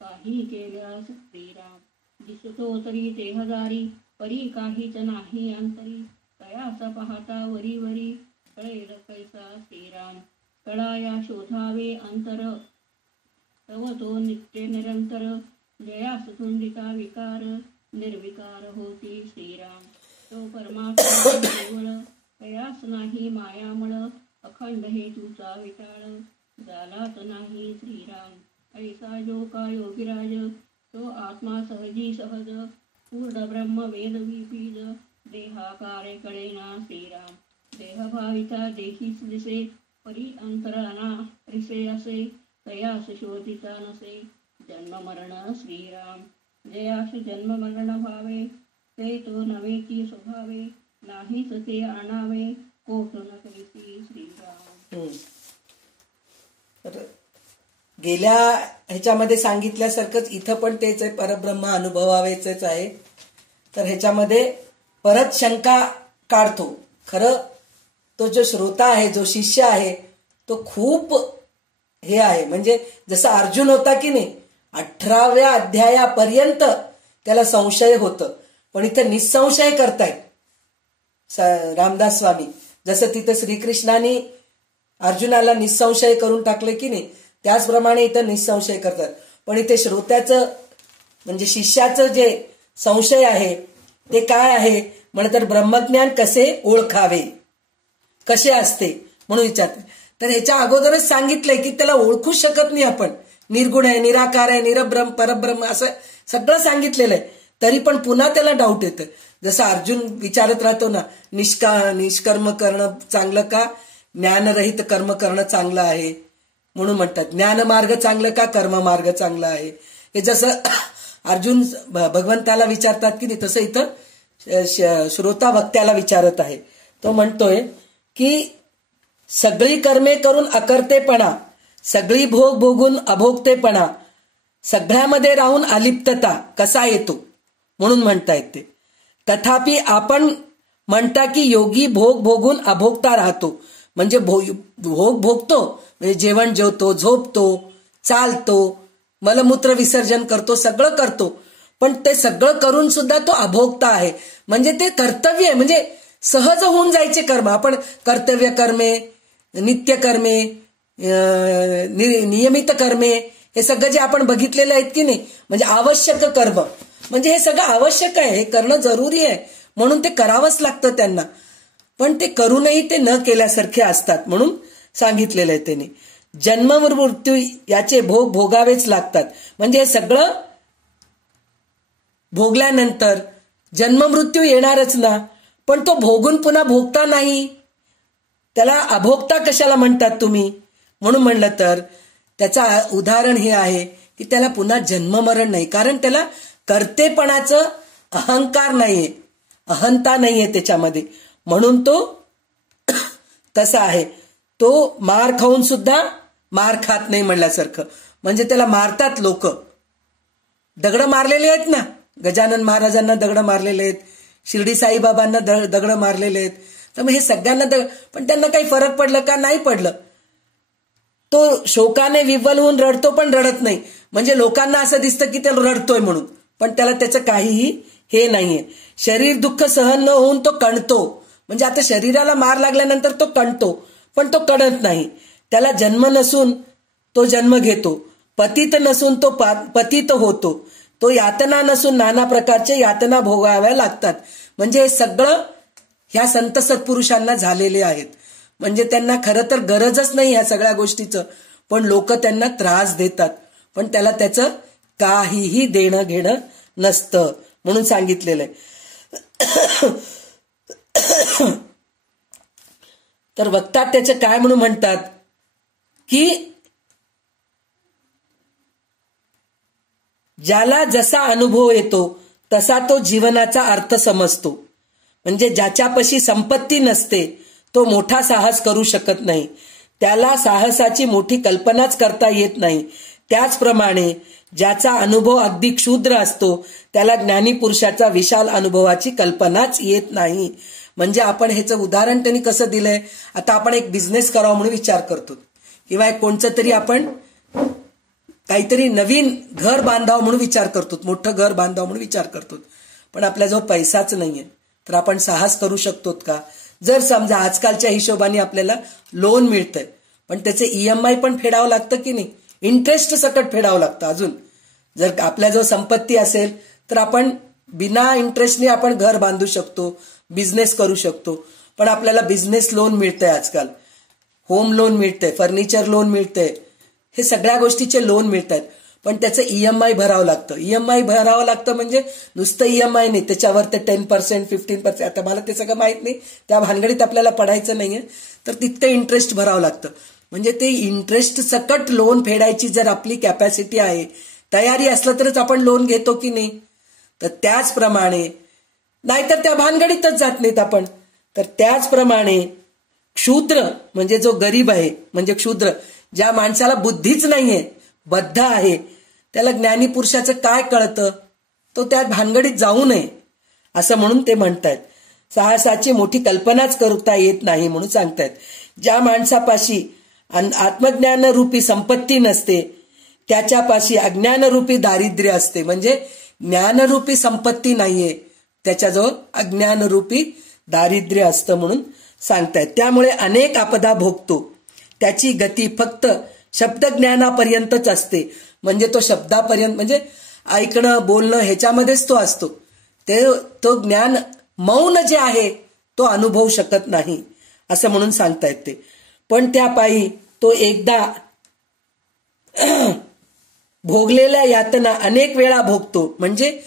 काही केल्यास श्रीराम. दिसतो तरी देहदारी, परी काहीच नाही अंतरी, तयास पाहता वरी वरी, कळेल कैसा श्रीराम. कळाया शोधावे अंतर, तव तो नित्य निरंतर, जयास धुंदिता विकार, निर्विकार होती श्रीराम. तो परमात्मा केवळ, कयास नाही मायामळ, अखंड हे तुझा विटाळ, झालाच नाही श्रीराम. ऐसा जो का योगीराज, तो आत्मा सहजी सहज, पूर्ण ब्रह्म वेद विपीज, देहाकारे कळेना श्रीराम. देहभाविता देहीच दिसे, परी अंतराना रिसे असे, तयास शोधिता नसे, जन्म मरण श्रीराम. जयास जन्म मरण व्हावे, ते तो नवेची स्वभावे, नाहीच ते आणावे, कोट न करीसी श्रीराम. गेल्या ह्याच्यामध्ये सांगितल्यासारखंच इथं पण तेच आहे, परब्रह्म अनुभवावेच आहे. तर ह्याच्यामध्ये परत शंका काढतो. खरं तो जो श्रोता आहे, जो शिष्य आहे, तो खूप हे आहे, म्हणजे जसा अर्जुन होता की नाही, 18व्या अध्यायापर्यंत त्याला संशय होतं, पण इथं निसंशय करतायत रामदास स्वामी. जसं तिथं श्रीकृष्णाने अर्जुनाला निसंशय करून टाकले की नाही, त्याचप्रमाणे इथं निसंशय करतात. पण इथे श्रोत्याचं म्हणजे शिष्याचं जे संशय आहे ते काय आहे म्हणतात, ब्रह्मज्ञान कसे ओळखावे, कसे असते म्हणून विचारतात. तर ह्याच्या अगोदरच सांगितलंय की त्याला ओळखूच शकत नाही आपण. निर्गुण आहे, निराकार आहे, निरब्रह्म परब्रह्म असं सगळं सांगितलेलं आहे, तरी पण पुन्हा त्याला डाऊट येतं. जसं अर्जुन विचारत राहतो ना, निष्कर्म करणं चांगलं का ज्ञानरहित कर्म करणं चांगलं आहे, म्हणून म्हणतात ज्ञान मार्ग चांगलं का कर्म मार्ग चांगला आहे. हे जसं अर्जुन भगवंताला विचारतात की नाही, तसं इथं श्रोता वक्त्याला विचारत आहे. तो म्हणतोय की सगळी कर्मे करून अकर्तेपणा, सगळी भोग भोगून अभोगतेपणा, सगळ्यामध्ये राहून अलिप्तता कसा येतो म्हणून म्हणतायत ते. तथापि आपण म्हणता की योगी भोग भोगून अभोगता राहतो, म्हणजे भोग भोगतो म्हणजे जेवण जेवतो, झोपतो, चालतो, मलमूत्र विसर्जन करतो, सगळं करतो, पण ते सगळं करून सुद्धा तो अभोगता आहे. म्हणजे ते कर्तव्य आहे, म्हणजे सहज होऊन जायचे कर्म. आपण कर्तव्य कर्मे, नित्य कर्मे, नियमित कर्मे, हे सगळं जे आपण बघितलेलं आहेत की नाही, म्हणजे आवश्यक कर्म, म्हणजे हे सगळं आवश्यक आहे, हे करणं जरुरी आहे, म्हणून ते करावंच लागतं त्यांना. पण ते करूनही ते न केल्यासारखे असतात म्हणून सांगितलेलं आहे त्यांनी. जन्म मृत्यू याचे भोग भोगावेच लागतात, म्हणजे हे सगळं भोगल्यानंतर जन्म मृत्यू येणारच ना, पण तो भोगून पुन्हा भोगता नाही, त्याला अभोगता कशाला म्हणतात तुम्ही. म्हणून म्हणलं तर त्याचा उदाहरण हे आहे की त्याला पुन्हा जन्ममरण नाही, कारण त्याला कर्तेपणाचं अहंकार नाहीये, अहंता नाहीये त्याच्यामध्ये, म्हणून तो तसा आहे. तो मार खाऊन सुद्धा मार खात नाही म्हणल्यासारखं. म्हणजे त्याला मारतात लोक, दगड मारलेले आहेत ना, गजानन महाराजांना दगड मारलेले आहेत, शिर्डी साईबाबांना दगड मारलेले आहेत. तर मग हे सगळ्यांना पण त्यांना काही फरक पडलं का? नाही पडलं. तो शोकाने विव्वल होऊन रडतो पण रडत नाही, म्हणजे लोकांना असं दिसतं की त्याला रडतोय म्हणून, पण त्याला त्याचं काहीही हे नाहीये. शरीर दुःख सहन न होऊन तो कणतो, म्हणजे आता शरीराला मार लागल्यानंतर तो कणतो, पण तो कणत नाही. त्याला जन्म नसून तो जन्म घेतो, पतित नसून तो पतित होतो, तो यातना नसून नाना प्रकारचे यातना भोगाव्या लागतात. म्हणजे हे सगळं ह्या संत सत्पुरुषांना झालेले आहेत. म्हणजे त्यांना खरं तर गरजच नाही ह्या सगळ्या गोष्टीचं, पण लोक त्यांना त्रास देतात, पण त्याला त्याचं काहीही देणं घेणं नसतं म्हणून सांगितलेलं आहे. तर वक्तात त्याचं काय म्हणून म्हणतात की ज्याला जसा अनुभव येतो तसा तो जीवनाचा अर्थ समजतो. म्हणजे ज्याच्यापाशी संपत्ती नसते तो मोठा साहस करू शकत नाही, त्याला साहसाची मोठी कल्पनाच करता येत नाही. त्याचप्रमाणे ज्याचा अनुभव अगदी क्षुद्र असतो त्याला ज्ञानी पुरुषाचा विशाल अनुभवाची कल्पनाच येत नाही. म्हणजे आपण ह्याचं उदाहरण त्यांनी कसं दिलंय, आता आपण एक बिझनेस करावा म्हणून विचार करतो, किंवा एक कोणचं तरी आपण काहीतरी नवीन घर बांधावं म्हणून विचार करतो, मोठं घर बांधावं म्हणून विचार करतो, पण आपल्याजवळ पैसाच नाहीये, तर आपण साहस करू शकतो का? जर समजा आजकालच्या हिशोबाने आपल्याला लोन मिळतंय, पण त्याचे EMI पण फेडावं लागतं की नाही, इंटरेस्ट सकट फेडावं लागतं. अजून जर आपल्याजवळ संपत्ती असेल तर आपण बिना इंटरेस्टने आपण घर बांधू शकतो, बिझनेस करू शकतो. पण आपल्याला बिझनेस लोन मिळतंय आजकाल, होम लोन मिळतंय, फर्निचर लोन मिळतंय, हे सगळ्या गोष्टीचे लोन मिळतात, पण त्याचं EMI भरावं लागतं. EMI भरावं लागतं म्हणजे नुसतं EMI नाही, त्याच्यावर ते 10%, 15%, आता मला ते सगळं माहित नाही, त्या भानगडीत आपल्याला पडायचं नाहीये, तर तितकं इंटरेस्ट भरावं लागतं. म्हणजे ते इंटरेस्ट सकट लोन फेडायची जर आपली कॅपॅसिटी आहे, तयारी असलं तरच आपण लोन घेतो की नाही. तर त्याचप्रमाणे, नाहीतर त्या भानगडीतच जात नाहीत आपण. तर त्याचप्रमाणे क्षुद्र म्हणजे जो गरीब आहे, म्हणजे क्षुद्र, ज्या माणसाला बुद्धीच नाहीये, बद्ध आहे, त्याला ज्ञानी पुरुषाचं काय कळतं, तो त्या भानगडीत जाऊ नये असं म्हणून ते म्हणतायत. साहसाची मोठी कल्पनाच करता येत नाही म्हणून सांगतायत. ज्या माणसापाशी आत्मज्ञानरूपी संपत्ती नसते त्याच्यापाशी अज्ञानरूपी दारिद्र्य असते. म्हणजे ज्ञानरूपी संपत्ती नाहीये, त्याच्याजवळ अज्ञानरूपी दारिद्र्य असतं म्हणून सांगतायत. त्यामुळे अनेक आपदा भोगतो, त्याची गती फक्त शब्दज्ञानापर्यंतच असते. म्हणजे तो शब्दापर्यंत, म्हणजे ऐकणं बोलणं ह्याच्यामध्येच तो असतो, तो ज्ञान मौन जे आहे तो अनुभवू शकत नाही असं म्हणून सांगतायत ते. पण त्या पायी तो एकदा भोगलेल्या यातना अनेक वेळा भोगतो. म्हणजे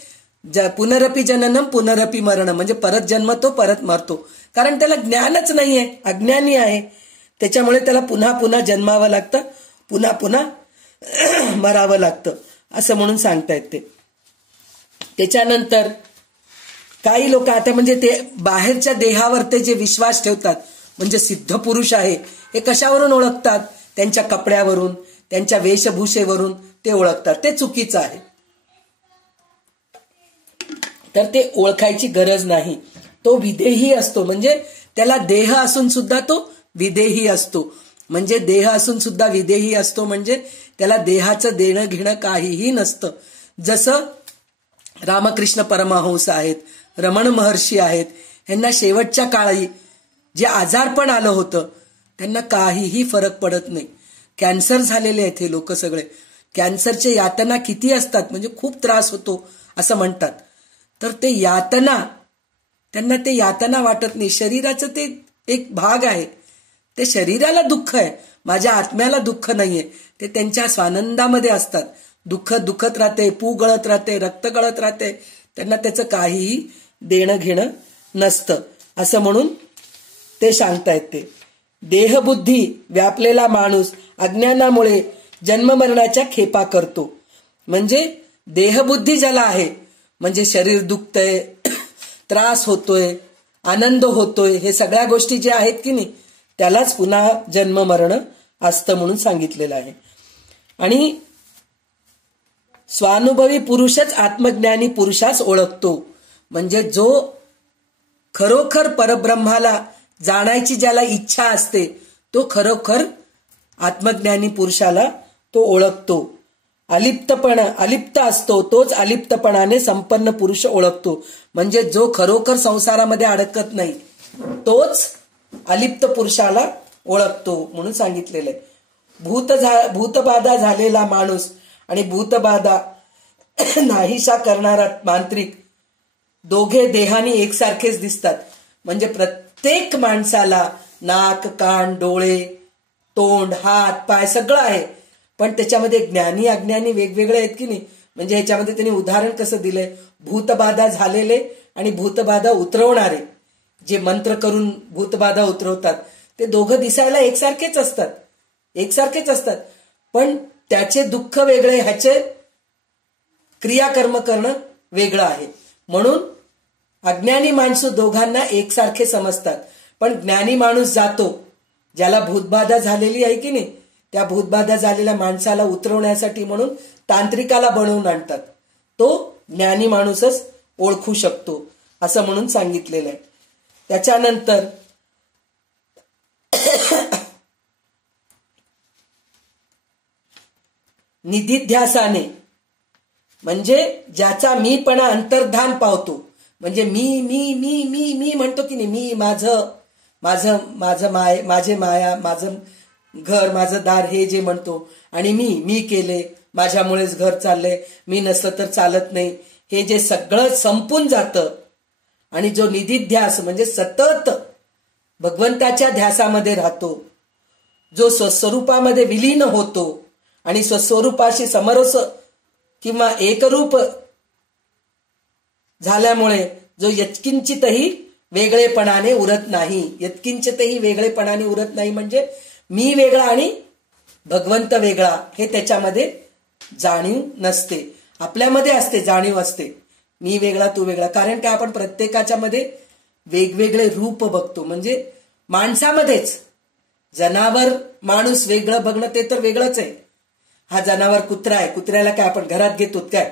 पुनरपी जननम पुनरपी मरणम, म्हणजे परत जन्मतो परत मरतो. कारण त्याला ज्ञानच नाहीये, अज्ञानी आहे. त्याच्यामुळे त्याला पुन्हा पुन्हा जन्मावं लागतं, पुन्हा पुन्हा मरावं लागतं, असं म्हणून सांगतायत ते. त्याच्यानंतर काही लोक आता म्हणजे ते बाहेरच्या देहावर ते जे विश्वास ठेवतात, म्हणजे सिद्ध पुरुष आहे हे कशावरून ओळखतात? त्यांच्या कपड्यावरून, त्यांच्या वेशभूषेवरून ते ओळखतात. ते चुकीचं आहे. तर ते ओळखायची गरज नाही. तो विदेही असतो, म्हणजे त्याला देह असून सुद्धा तो विदेही असतो. म्हणजे देह असून सुद्धा विदेही असतो, म्हणजे त्याला देहाचं देणं घेणं काहीही नसतं. जसं रामकृष्ण परमहंस आहेत, रमण महर्षी आहेत, यांना शेवटच्या काळी जे आजारपण आलं होतं त्यांना काहीही फरक पडत नाही. कॅन्सर झालेले आहेत हे लोक सगळे. कॅन्सरचे यातना किती असतात, म्हणजे खूप त्रास होतो असं म्हणतात. तर ते यातना, त्यांना ते यातना वाटत नाही. शरीराचं ते एक भाग आहे. ते शरीराला दुःख आहे, माझ्या आत्म्याला दुःख नाहीये. ते त्यांच्या स्वानंदामध्ये असतात. दुःख दुखत राहते, पू गळत राहते, रक्त गळत राहते, त्यांना त्याचं काहीही देणं घेणं नसतं, असं म्हणून ते सांगतायत. ते देहबुद्धी व्यापलेला माणूस अज्ञानामुळे जन्ममरणाच्या खेपा करतो. म्हणजे देहबुद्धी ज्याला आहे, म्हणजे शरीर दुखतंय, त्रास होतोय, आनंद होतोय, हे सगळ्या गोष्टी ज्या आहेत की नाही, त्यालाच पुन्हा जन्म मरण असतं म्हणून सांगितलेलं आहे. आणि स्वानुभवी पुरुषच आत्मज्ञानी पुरुषास ओळखतो. म्हणजे जो खरोखर परब्रह्माला जाणायची ज्याला इच्छा असते, तो खरोखर आत्मज्ञानी पुरुषाला तो ओळखतो. अलिप्त असतो तोच अलिप्तपणाने संपन्न पुरुष ओळखतो. म्हणजे जो खरोखर संसारामध्ये अडकत नाही तोच अलिप्त पुरुषाला ओळखतो म्हणून सांगितलेलं आहे. भूतबाधा झालेला माणूस आणि भूतबाधा नाहीशा करणारा मांत्रिक दोघे देहानी एकसारखेच दिसतात. म्हणजे प्रत्येक माणसाला नाक, कान, डोळे, तोंड, हात, पाय सगळं आहे, पण त्याच्यामध्ये ज्ञानी अज्ञानी वेगवेगळे आहेत की नाही. म्हणजे ह्याच्यामध्ये त्यांनी उदाहरण कसं दिलंय, भूतबाधा झालेले आणि भूतबाधा उतरवणारे, जे मंत्र करून भूतबाधा उतरवतात, ते दोघं दिसायला एकसारखेच असतात, पण त्याचे दुःख वेगळे, ह्याचे क्रियाकर्म करणं वेगळं आहे. म्हणून अज्ञानी माणसं दोघांना एकसारखे समजतात. पण ज्ञानी माणूस जातो, ज्याला भूतबाधा झालेली आहे की नाही, त्या भूतबाधा झालेल्या माणसाला उतरवण्यासाठी म्हणून तांत्रिकाला बनवून आणतात. तो ज्ञानी माणूसच ओळखू शकतो असं म्हणून सांगितलेलं आहे. त्याच्यानंतर निधिध्यासाने, म्हणजे ज्याचा मीपणा अंतर्धान पावतो. म्हणजे मी मी मी मी मी म्हणतो की नाही, मी माझं माझं माझं माय माझे माया माझं घर माझं दार हे जे म्हणतो, आणि मी केले, माझ्यामुळेच घर चाललंय, मी नसलं तर चालत नाही, हे जे सगळं संपून जातं. आणि जो निधिध्यास म्हणजे सतत भगवंताच्या ध्यासामध्ये राहतो, जो स्वस्वरूपामध्ये विलीन होतो आणि स्वस्वरूपाशी समरस किंवा एकरूप झाल्यामुळे जो यत्किंचितही वेगळेपणाने उरत नाही, म्हणजे मी वेगळा आणि भगवंत वेगळा हे त्याच्यामध्ये जाणीव नसते. आपल्यामध्ये असते, जाणीव असते, मी वेगळा तू वेगळा. कारण काय, आपण प्रत्येकाच्या मध्ये वेगवेगळे रूप बघतो. म्हणजे माणसामध्येच जनावर माणूस वेगळं बघणं ते तर वेगळंच आहे. हा जनावर कुत्रा आहे, कुत्र्याला काय आपण घरात घेतो काय,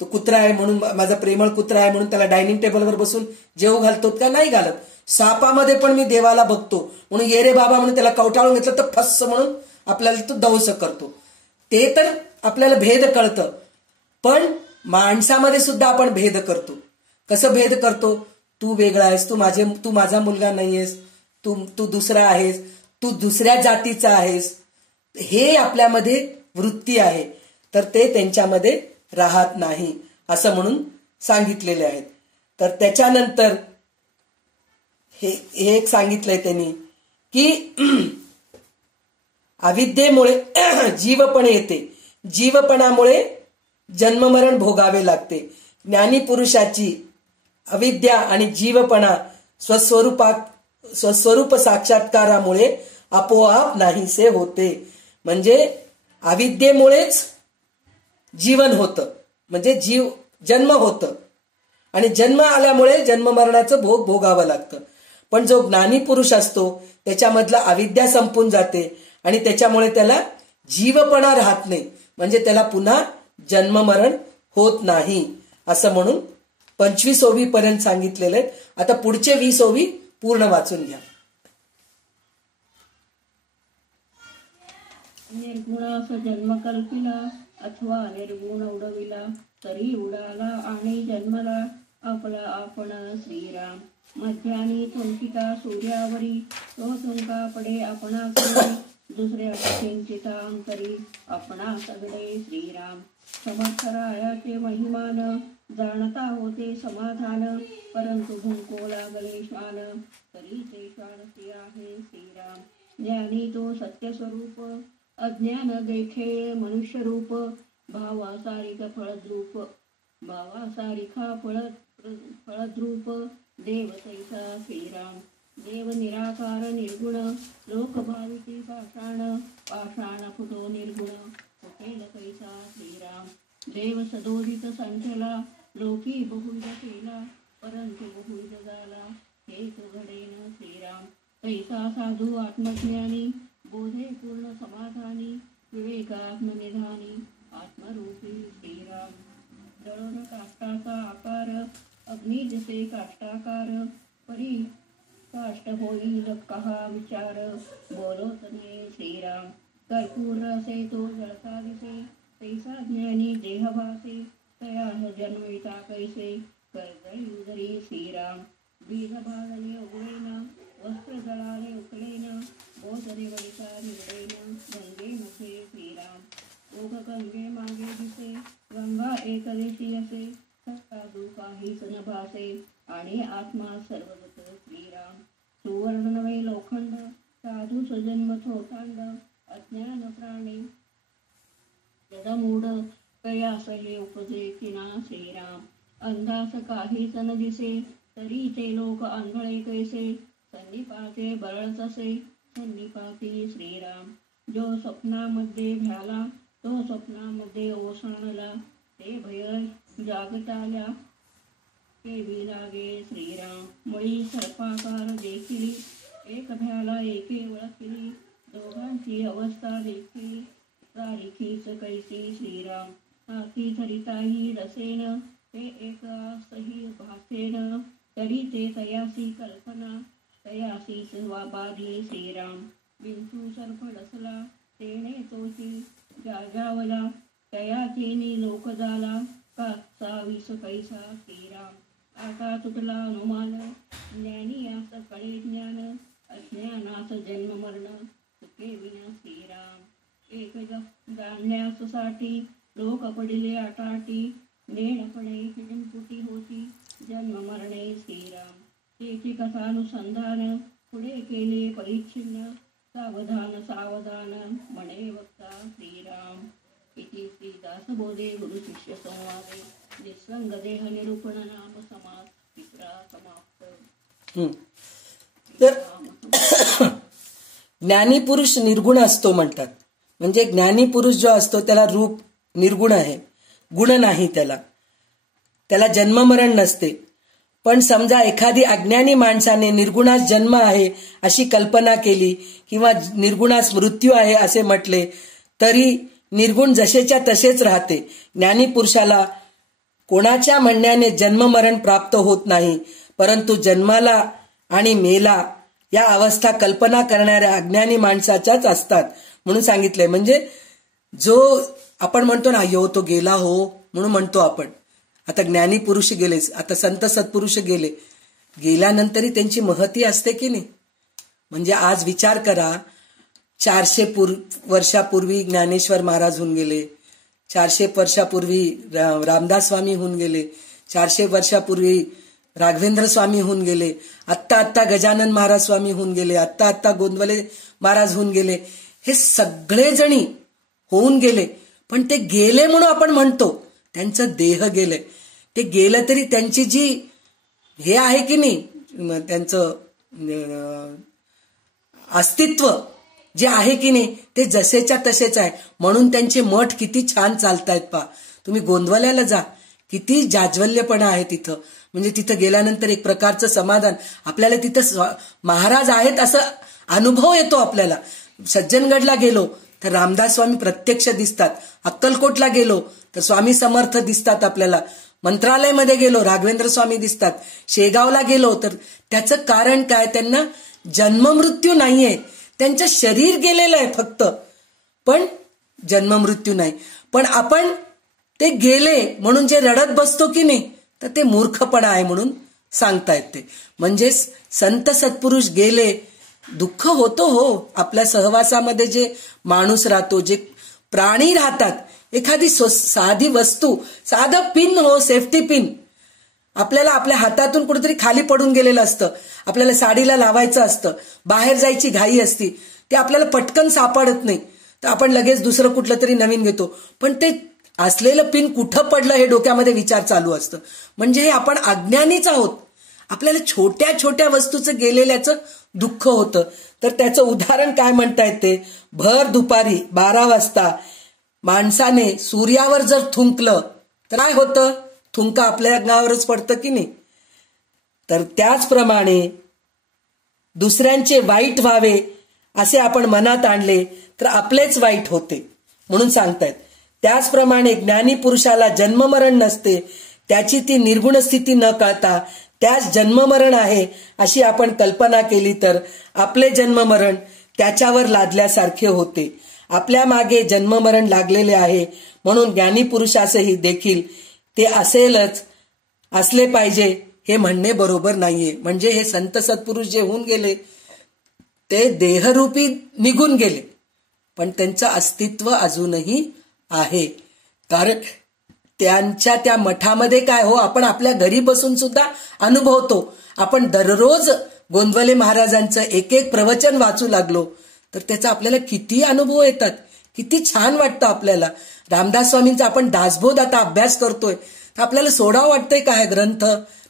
तो कुत्रा आहे म्हणून, माझा प्रेमळ कुत्रा आहे म्हणून त्याला डायनिंग टेबलवर बसून जेव घालतो का, नाही घालत. सापामध्ये पण मी देवाला बघतो म्हणून ये रे बाबा म्हणून त्याला कवटाळून घेतलं तर फस्स म्हणून आपल्याला तो दंश करतो. ते तर आपल्याला भेद कळतं. पण माणसामध्ये सुद्धा आपण भेद करतो. कसं भेद करतो, तू वेगळा आहेस, तू माझा मुलगा नाहीयेस, तू दुसरा आहेस, तू दुसऱ्या जातीचा आहेस, हे आपल्यामध्ये वृत्ती आहे. तर ते त्यांच्यामध्ये राहत नाही असं म्हणून सांगितलेले आहेत. तर त्याच्यानंतर हे एक सांगितलंय त्यांनी की अविद्येमुळे जीवपण येते, जीवपणामुळे जन्ममरण भोगावे लागते. ज्ञानी पुरुषाची अविद्या आणि जीवपणा स्वस्वरूप साक्षात्कारामुळे आपोआप नाहीसे होते. म्हणजे अविद्येमुळेच जीवन होतं, म्हणजे जन्म होतं आणि जन्म आल्यामुळे जन्ममरणाचं भोग भोगावं लागतं. पण जो ज्ञानी पुरुष असतो त्याच्यामधला अविद्या संपून जाते आणि त्याच्यामुळे त्याला जीवपणा राहत नाही, म्हणजे त्याला पुन्हा जन्ममरण होत नाही. असं म्हणून 25 ओवी पर्यंत सांगितलेले आहेत. आता पुढचे 20 ओवी पूर्ण वाचून घ्या. निर्गुणास जन्म कल्पिला अथवा निर्गुण उडविला तरी उडाला आणि जन्मला आपला आपण श्रीराम. मध्यानी तुंकिता सूर्यावरी तो तुंका पडे आपणा दुसऱ्या किंचिता अंतरी आपणा सगळे श्रीराम. समर्थरायाचे महिमान जाणता होते समाधान परंतु भुंको लागले श्वान तरी ते श्वान आहे श्रीराम. ज्ञानी तो सत्य स्वरूप अज्ञान देखे मनुष्य रूप भावासारिक फळद्रूप भावासारिखा फळद्रूप देव तैसा श्रीराम. देव निराकार निर्गुण लोकभाविती पाषाण पाषाण फुटो निर्गुण फुटेल कैसा श्रीराम. देव सदोदित संचला लोकी बहुविध केला परंतु बहुविध झाला हेच घडेन श्रीराम. तैसा साधू आत्मज्ञानी बोधे पूर्ण समाधानी विवेकात्मनिधानी आत्मरूपी श्रीराम. जळोन काष्टाचा आकार अग्नी जसे काष्टाकार परी काष्ट होईल कहा विचार बोलत नये श्रीराम. कर्पूर असे तो जळता दिसे तैसा ज्ञानी देहभासे तया जन्मिता कैसे कर्दळी उदरी श्रीराम. बीज भाजले उगळेना वस्त्र जळाले उकळेना बोधने वडिता निवडेना गंगेमध्ये श्रीराम. ओघ गंगे मागे दिसे गंगा एकदेशी असे साधू काहीच न भासे आणि आत्मा सर्वगत श्रीराम. सुवर्ण नवे लोखंड साधू जन्म थोटांड अज्ञान प्राणी जडमूढ कयास हे उपजे किना श्रीराम. अंधास काहीच न दिसे तरी ते लोक आंधळे कैसे संनिपाते बरळच असे संनिपाती श्रीराम. जो स्वप्नामध्ये भ्याला तो स्वप्नामध्ये ओसणला ते भय जागताल्या केवी लागे श्रीराम. मुळी सर्पाकार देखील एक भ्याला एके ओळखली दोघांची अवस्था देखील तारीखीच कैसी श्रीराम. हाती धरिताही रसेन ते एकासही भासेन तरी ते तयासी कल्पना तयासीच बाधी श्रीराम. विंचू सर्प डसला तेणे तोची जाजावला तया तिनी लोक झाला काचा विष कैसा श्रीराम. आता तुटला अनुमान ज्ञानियास कळे ज्ञान अज्ञानास जन्म मरण सुखे विना श्रीराम. एक जाणण्यास साठी लोक पडिले आटाटी नेणपणे हिणपुटी होती जन्म मरणे श्रीराम. त्याची कथानुसंधान पुढे केले परिच्छिन्न सावधान सावधान म्हणे वक्ता श्रीराम. इति श्री दासबोधे गुरु शिष्य संवादे निसंग देह निरूपण नाम समास तिसरा समाप्त. तर ज्ञानी पुरुष निर्गुण असतो म्हणतात. म्हणजे ज्ञानी पुरुष जो असतो त्याला रूप निर्गुण आहे, गुण नाही, त्याला जन्ममरण नसते. पण समजा एखादी अज्ञानी माणसाने निर्गुणास जन्म आहे अशी कल्पना केली किंवा निर्गुणास मृत्यू आहे असे म्हटले तरी निर्गुण जसेच्या तसेच राहते. ज्ञानी पुरुषाला कोणाच्या म्हणण्याने जन्ममरण प्राप्त होत नाही, परंतु जन्माला आणि मेला या अवस्था कल्पना करणाऱ्या अज्ञानी माणसाच्याच असतात म्हणून सांगितलंय. म्हणजे जो आपण म्हणतो ना यो तो गेला हो म्हणून म्हणतो आपण. आता ज्ञानी पुरुष गेलेच, आता संत सत्पुरुष गेल्यानंतरही त्यांची महती असते की नाही. म्हणजे आज विचार करा, 400 वर्षापूर्वी ज्ञानेश्वर महाराज होऊन गेले, 400 वर्षापूर्वी रामदास स्वामी होऊन गेले, 400 वर्षापूर्वी राघवेंद्र स्वामी होऊन गेले, आत्ता गजानन महाराज स्वामी होऊन गेले, आत्ता गोंदवले महाराज होऊन गेले, हे सगळे जणी होऊन गेले. पण ते गेले म्हणून आपण म्हणतो, त्यांचं देह गेले. ते गेलं तरी त्यांची जी हे आहे की नाही, त्यांचं अस्तित्व जे आहे की नाही ते जसेच्या तसेच आहे. म्हणून त्यांचे मठ किती छान चालतायत पहा. तुम्ही गोंदवल्याला जा, किती जाज्वल्यपणा आहे तिथं. म्हणजे तिथं गेल्यानंतर एक प्रकारचं समाधान, आपल्याला तिथं महाराज आहेत असं अनुभव येतो आपल्याला. सज्जनगडला गेलो तर रामदास स्वामी प्रत्यक्ष दिसतात, अक्कलकोटला गेलो तर स्वामी समर्थ दिसतात आपल्याला, मंत्रालयमध्ये गेलो राघवेंद्र स्वामी दिसतात, शेगावला गेलो तर त्याचं कारण काय, त्यांना जन्ममृत्यू नाहीये, त्यांचं शरीर गेलेलं आहे फक्त, पण जन्ममृत्यू नाही. पण आपण ते गेले म्हणून जे रडत बसतो की नाही, तर ते मूर्खपणा आहे म्हणून सांगतायत ते. म्हणजे संत सत्पुरुष गेले, दुःख होतो हो. आपल्या सहवासामध्ये जे माणूस राहतो, जे प्राणी राहतात, एखादी साधी वस्तू, साधं पिन हो, सेफ्टी पिन आपल्याला आपल्या हातातून कुठेतरी खाली पडून गेलेलं असतं, आपल्याला साडीला लावायचं असतं, बाहेर जायची घाई असती, ते आपल्याला पटकन सापडत नाही, तर आपण लगेच दुसरं कुठलं तरी नवीन घेतो. पण ते असलेलं पिन कुठं पडलं हे डोक्यामध्ये विचार चालू असतं. म्हणजे हे आपण अज्ञानीच आहोत. आपल्याला छोट्या छोट्या वस्तूचं गेलेल्याचं दुःख होतं. तर त्याचं उदाहरण काय म्हणतायत ते, भर दुपारी 12 वाजता माणसाने सूर्यावर जर थुंकलं तर काय होतं, थुंका आपल्या अंगावरच पडतं की नाही. तर त्याचप्रमाणे दुसऱ्यांचे वाईट व्हावे असे आपण मनात आणले तर आपलेच वाईट होते म्हणून सांगतायत. त्याचप्रमाणे ज्ञानी पुरुषाला जन्ममरण नसते, त्याची ती निर्गुण स्थिती न कळता त्यास जन्ममरण आहे अशी आपण कल्पना केली तर आपले जन्ममरण त्याच्यावर लादल्यासारखे होते. आपल्या मागे जन्ममरण लागलेले आहे म्हणून ज्ञानी पुरुषासही देखील ते असेलच, असले पाहिजे हे म्हणणे बरोबर नाहीये. म्हणजे हे संत सत्पुरुष जे होऊन गेले ते देहरूपी निघून गेले, पण त्यांचं अस्तित्व अजूनही आहे. कारण त्यांच्या त्या मठामध्ये काय हो, आपण आपल्या घरी बसून सुद्धा अनुभवतो. आपण दररोज गोंदवले महाराजांचं एक एक प्रवचन वाचू लागलो तर त्याचा आपल्याला किती अनुभव येतात, किती छान वाटतं आपल्याला. रामदास स्वामींचा आपण दासबोध आता अभ्यास करतोय तर आपल्याला सोडावं वाटतंय काय ग्रंथ,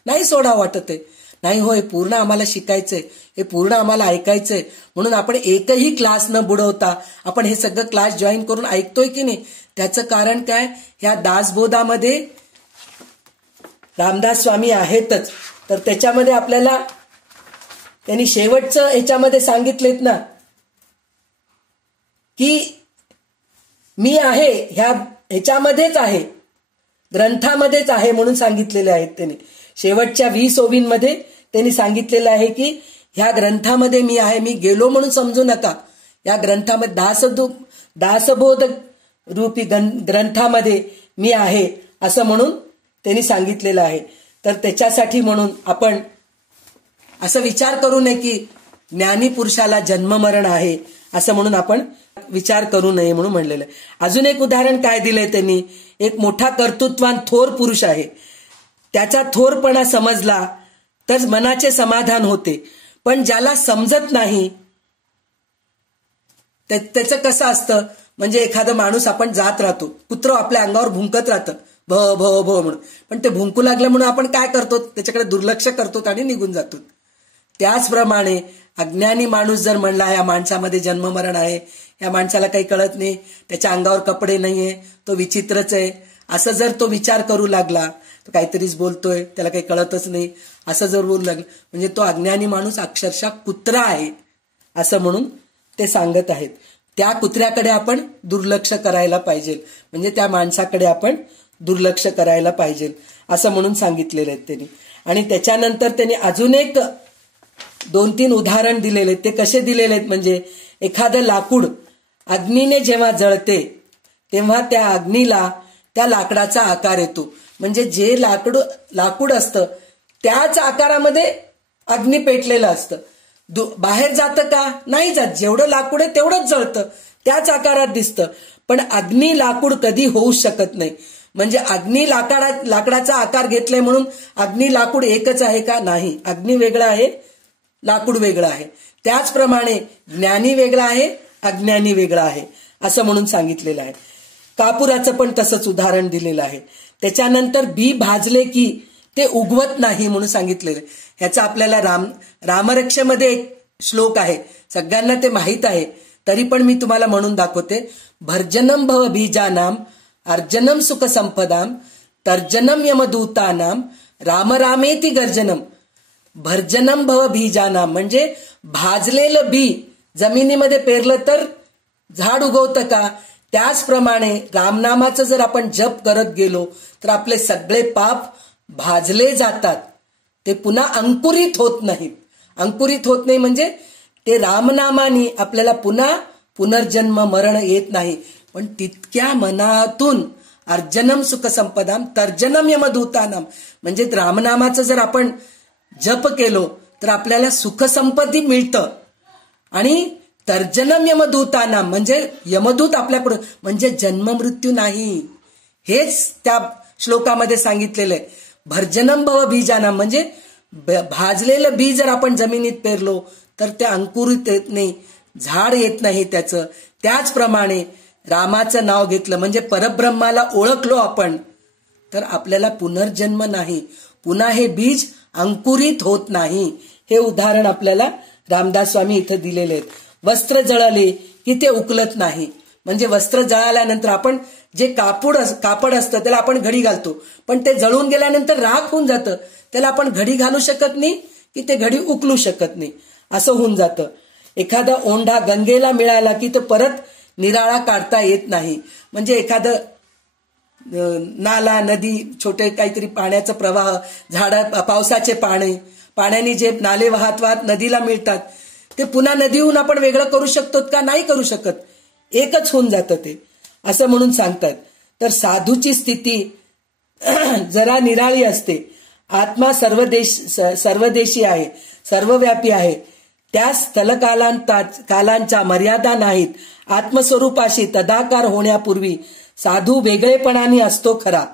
नाही सोडावं वाटत आहे. नाही हो, हे पूर्ण आम्हाला शिकायचंय, हे पूर्ण आम्हाला ऐकायचंय. म्हणून आपण एकही क्लास न बुडवता आपण हे सगळं क्लास जॉईन करून ऐकतोय की नाही. त्याचं कारण काय, ह्या दासबोधामध्ये रामदास स्वामी आहेतच. तर त्याच्यामध्ये आपल्याला त्यांनी शेवटचं ह्याच्यामध्ये सांगितलेत ना की मी आहे, ह्याच्यामध्येच आहे, ग्रंथामध्येच आहे म्हणून सांगितलेले आहेत. त्यांनी शेवटच्या 20 ओवींमध्ये त्यांनी सांगितलेलं आहे की ह्या ग्रंथामध्ये मी आहे, मी गेलो म्हणून समजू नका. या ग्रंथामध्ये दासबोध रूपी ग्रंथामध्ये मी आहे असं म्हणून त्यांनी सांगितलेलं आहे. तर त्याच्यासाठी म्हणून आपण असं विचार करू नये की ज्ञानी पुरुषाला जन्ममरण आहे असं म्हणून आपण विचार करू नये म्हणून म्हणलेलं आहे. अजून एक उदाहरण काय दिलंय त्यांनी, एक मोठा कर्तृत्वान थोर पुरुष आहे, त्याचा थोरपणा समजला तर मनाचे समाधान होते. पण ज्याला समजत नाही त्याचं कसं असतं, म्हणजे एखादा माणूस आपण जात राहतो, कुत्रं आपल्या अंगावर भुंकत राहतं भ भ भ म्हणून, पण ते भुंकू लागलं म्हणून आपण काय करतो, त्याच्याकडे दुर्लक्ष करतो आणि निघून जातो. त्याचप्रमाणे अज्ञानी माणूस जर म्हणला या माणसामध्ये जन्ममरण आहे, या माणसाला काही कळत नाही, त्याच्या अंगावर कपडे नाहीये, तो विचित्रच आहे, असं जर तो विचार करू लागला, तो काहीतरीच बोलतोय, त्याला काही कळतच नाही, असं जर बोलू लागलं म्हणजे तो अज्ञानी माणूस अक्षरशः कुत्रा आहे असं म्हणून ते सांगत आहेत. त्या कुत्र्याकडे आपण दुर्लक्ष करायला पाहिजे, म्हणजे त्या माणसाकडे आपण दुर्लक्ष करायला पाहिजे असं म्हणून सांगितलेलं आहे त्यांनी. आणि त्याच्यानंतर त्यांनी अजून एक 2-3 उदाहरण दिलेले. ते कसे दिलेले आहेत म्हणजे एखादं लाकूड अग्नीने जेव्हा जळते तेव्हा त्या अग्नीला त्या लाकडाचा आकार येतो. म्हणजे जे लाकूड असतं त्याच आकारामध्ये अग्नी पेटलेलं असतं. बाहेर जातं का, नाही जात, जेवढं लाकूड आहे तेवढंच जळतं, त्याच आकारात दिसतं. पण अग्नी लाकूड कधी होऊ शकत नाही. म्हणजे अग्नी लाकडाचा आकार घेतलाय म्हणून अग्नी लाकूड एकच आहे का? नाही, अग्नी वेगळा आहे, लाकूड वेगळं आहे. त्याचप्रमाणे ज्ञानी वेगळा आहे, अज्ञानी वेगळा आहे असं म्हणून सांगितलेलं आहे. कापुराचं पण तसंच उदाहरण दिलेलं आहे. त्याच्यानंतर बी भाजले की ते उगवत नाही म्हणून सांगितलेलं आहे. ह्याचा आपल्याला रामरक्षेमध्ये एक श्लोक आहे, सगळ्यांना ते माहीत आहे, तरी पण मी तुम्हाला म्हणून दाखवते. भर्जनम भव बीजानाम अर्जनम सुख संपदाम तर्जनम यमदूतानाम राम रामेति गर्जनम. भर्जनम भव बीजानाम म्हणजे भाजलेलं बी जमिनीमध्ये पेरलं तर झाड उगवतं का? त्याचप्रमाणे रामनामाचं जर आपण जप करत गेलो तर आपले सगळे पाप भाजले जातात, ते पुन्हा अंकुरित होत नाहीत. अंकुरित होत नाही म्हणजे ते रामनामानी आपल्याला पुन्हा पुनर्जन्म मरण येत नाही. पण तितक्या मनातून अर्जनम सुख संपदाम तर्जनम यमदूतानाम म्हणजे रामनामाचं जर आपण जप केलो तर आपल्याला सुख संपत्ती मिळतं. आणि तर्जनम यमदूतानाम म्हणजे यमदूत आपल्याकडून, म्हणजे जन्म मृत्यू नाही, हेच त्या श्लोकामध्ये सांगितलेलं आहे. भर्जनम भव बीजानाम म्हणजे भाजलेलं बी जर आपण जमिनीत पेरलो तर ते अंकुरित येत नाही, झाड येत नाही त्याचं. त्याचप्रमाणे रामाचं नाव घेतलं म्हणजे परब्रह्माला ओळखलो आपण तर आपल्याला पुनर्जन्म नाही, पुन्हा हे बीज अंकुरित होत नाही. हे उदाहरण आपल्याला रामदास स्वामी इथं दिलेले आहेत. वस्त्र जळाले की ते उकलत नाही म्हणजे वस्त्र जळाल्यानंतर आपण जे कापड असतं त्याला आपण घडी घालतो, पण ते जळून गेल्यानंतर राख होऊन जातं, त्याला आपण घडी घालू शकत नाही की ते घडी उकलू शकत नाही, असं होऊन जातं. एखादा ओंढा गंगेला मिळाला की तो परत निराळा काढता येत नाही. म्हणजे एखादं नाला नदी छोटे काहीतरी पाण्याचा प्रवाह, झाडा पावसाचे पाण्याने जे नाले वाहत वाहत नदीला मिळतात ते पुन्हा नदीहून आपण वेगळं करू शकतो का? नाही करू शकत, एकच होऊन जातं ते, असं म्हणून सांगतात. तर साधूची स्थिती जरा निराळी असते. आत्मा सर्वदेशी आहे, सर्वव्यापी आहे, त्या स्थलकालांच्या मर्यादा नाहीत. आत्मस्वरूपाशी तदाकार होण्यापूर्वी साधू वेगळेपणाने असतो खरा,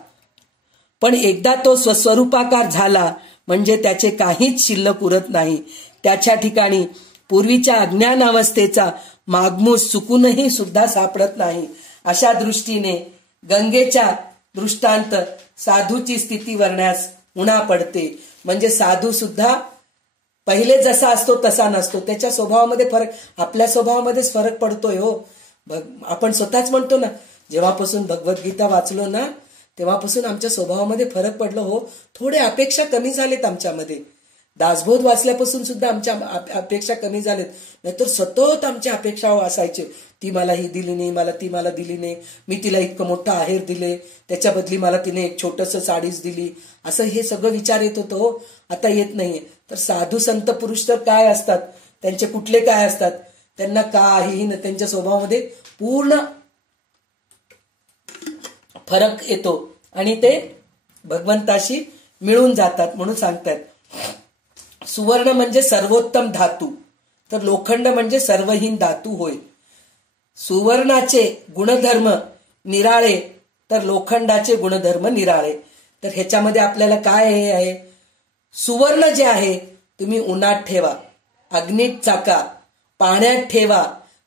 पण एकदा तो स्वस्वरूपाकार झाला म्हणजे त्याचे काहीच शिल्लक उरत नाही. त्याच्या ठिकाणी पूर्वीच्या अज्ञान अवस्थेचा मागमूस चुकूनही सुद्धा सापडत नाही. अशा दृष्टीने गंगेच्या दृष्टांत साधूची स्थिती वर्ण्यास उणा पडते. म्हणजे साधू सुद्धा पहिले जसा असतो तसा नसतो, त्याच्या स्वभावामध्ये फरक, आपल्या स्वभावामध्येच फरक पडतोय. हो, आपण स्वतःच म्हणतो ना, जेव्हापासून भगवद्गीता वाचलो ना तेव्हापासून आमच्या स्वभावामध्ये फरक पडलो. हो, थोडे अपेक्षा कमी झालेत आमच्यामध्ये. दासबोध वाचल्यापासून सुद्धा आमच्या अपेक्षा कमी झालेत, नाहीतर सतत आमच्या अपेक्षा असायचे, ती मला ही दिली नाही, मला ती मला दिली नाही, मी तिला इतकं मोठं आहेर दिले, त्याच्या बदली मला तिने एक छोटंसं साडीच दिली, असं हे सगळं विचार येत होतं. हो, आता येत नाहीये. तर साधू संत पुरुष तर काय असतात, त्यांचे कुठले काय असतात, त्यांना काहीही त्यांच्या स्वभावामध्ये पूर्ण फरक येतो आणि ते भगवंताशी मिळून जातात. म्हणून सांगतात सुवर्ण म्हणजे सर्वोत्तम धातू, तर लोखंड म्हणजे सर्वहीन धातू होय. सुवर्णाचे गुणधर्म निराळे तर लोखंडाचे गुणधर्म निराळे. तर ह्याच्यामध्ये आपल्याला काय हे आहे, सुवर्ण जे आहे तुम्ही उन्हात ठेवा, अग्नीत चाका, पाण्यात ठेवा,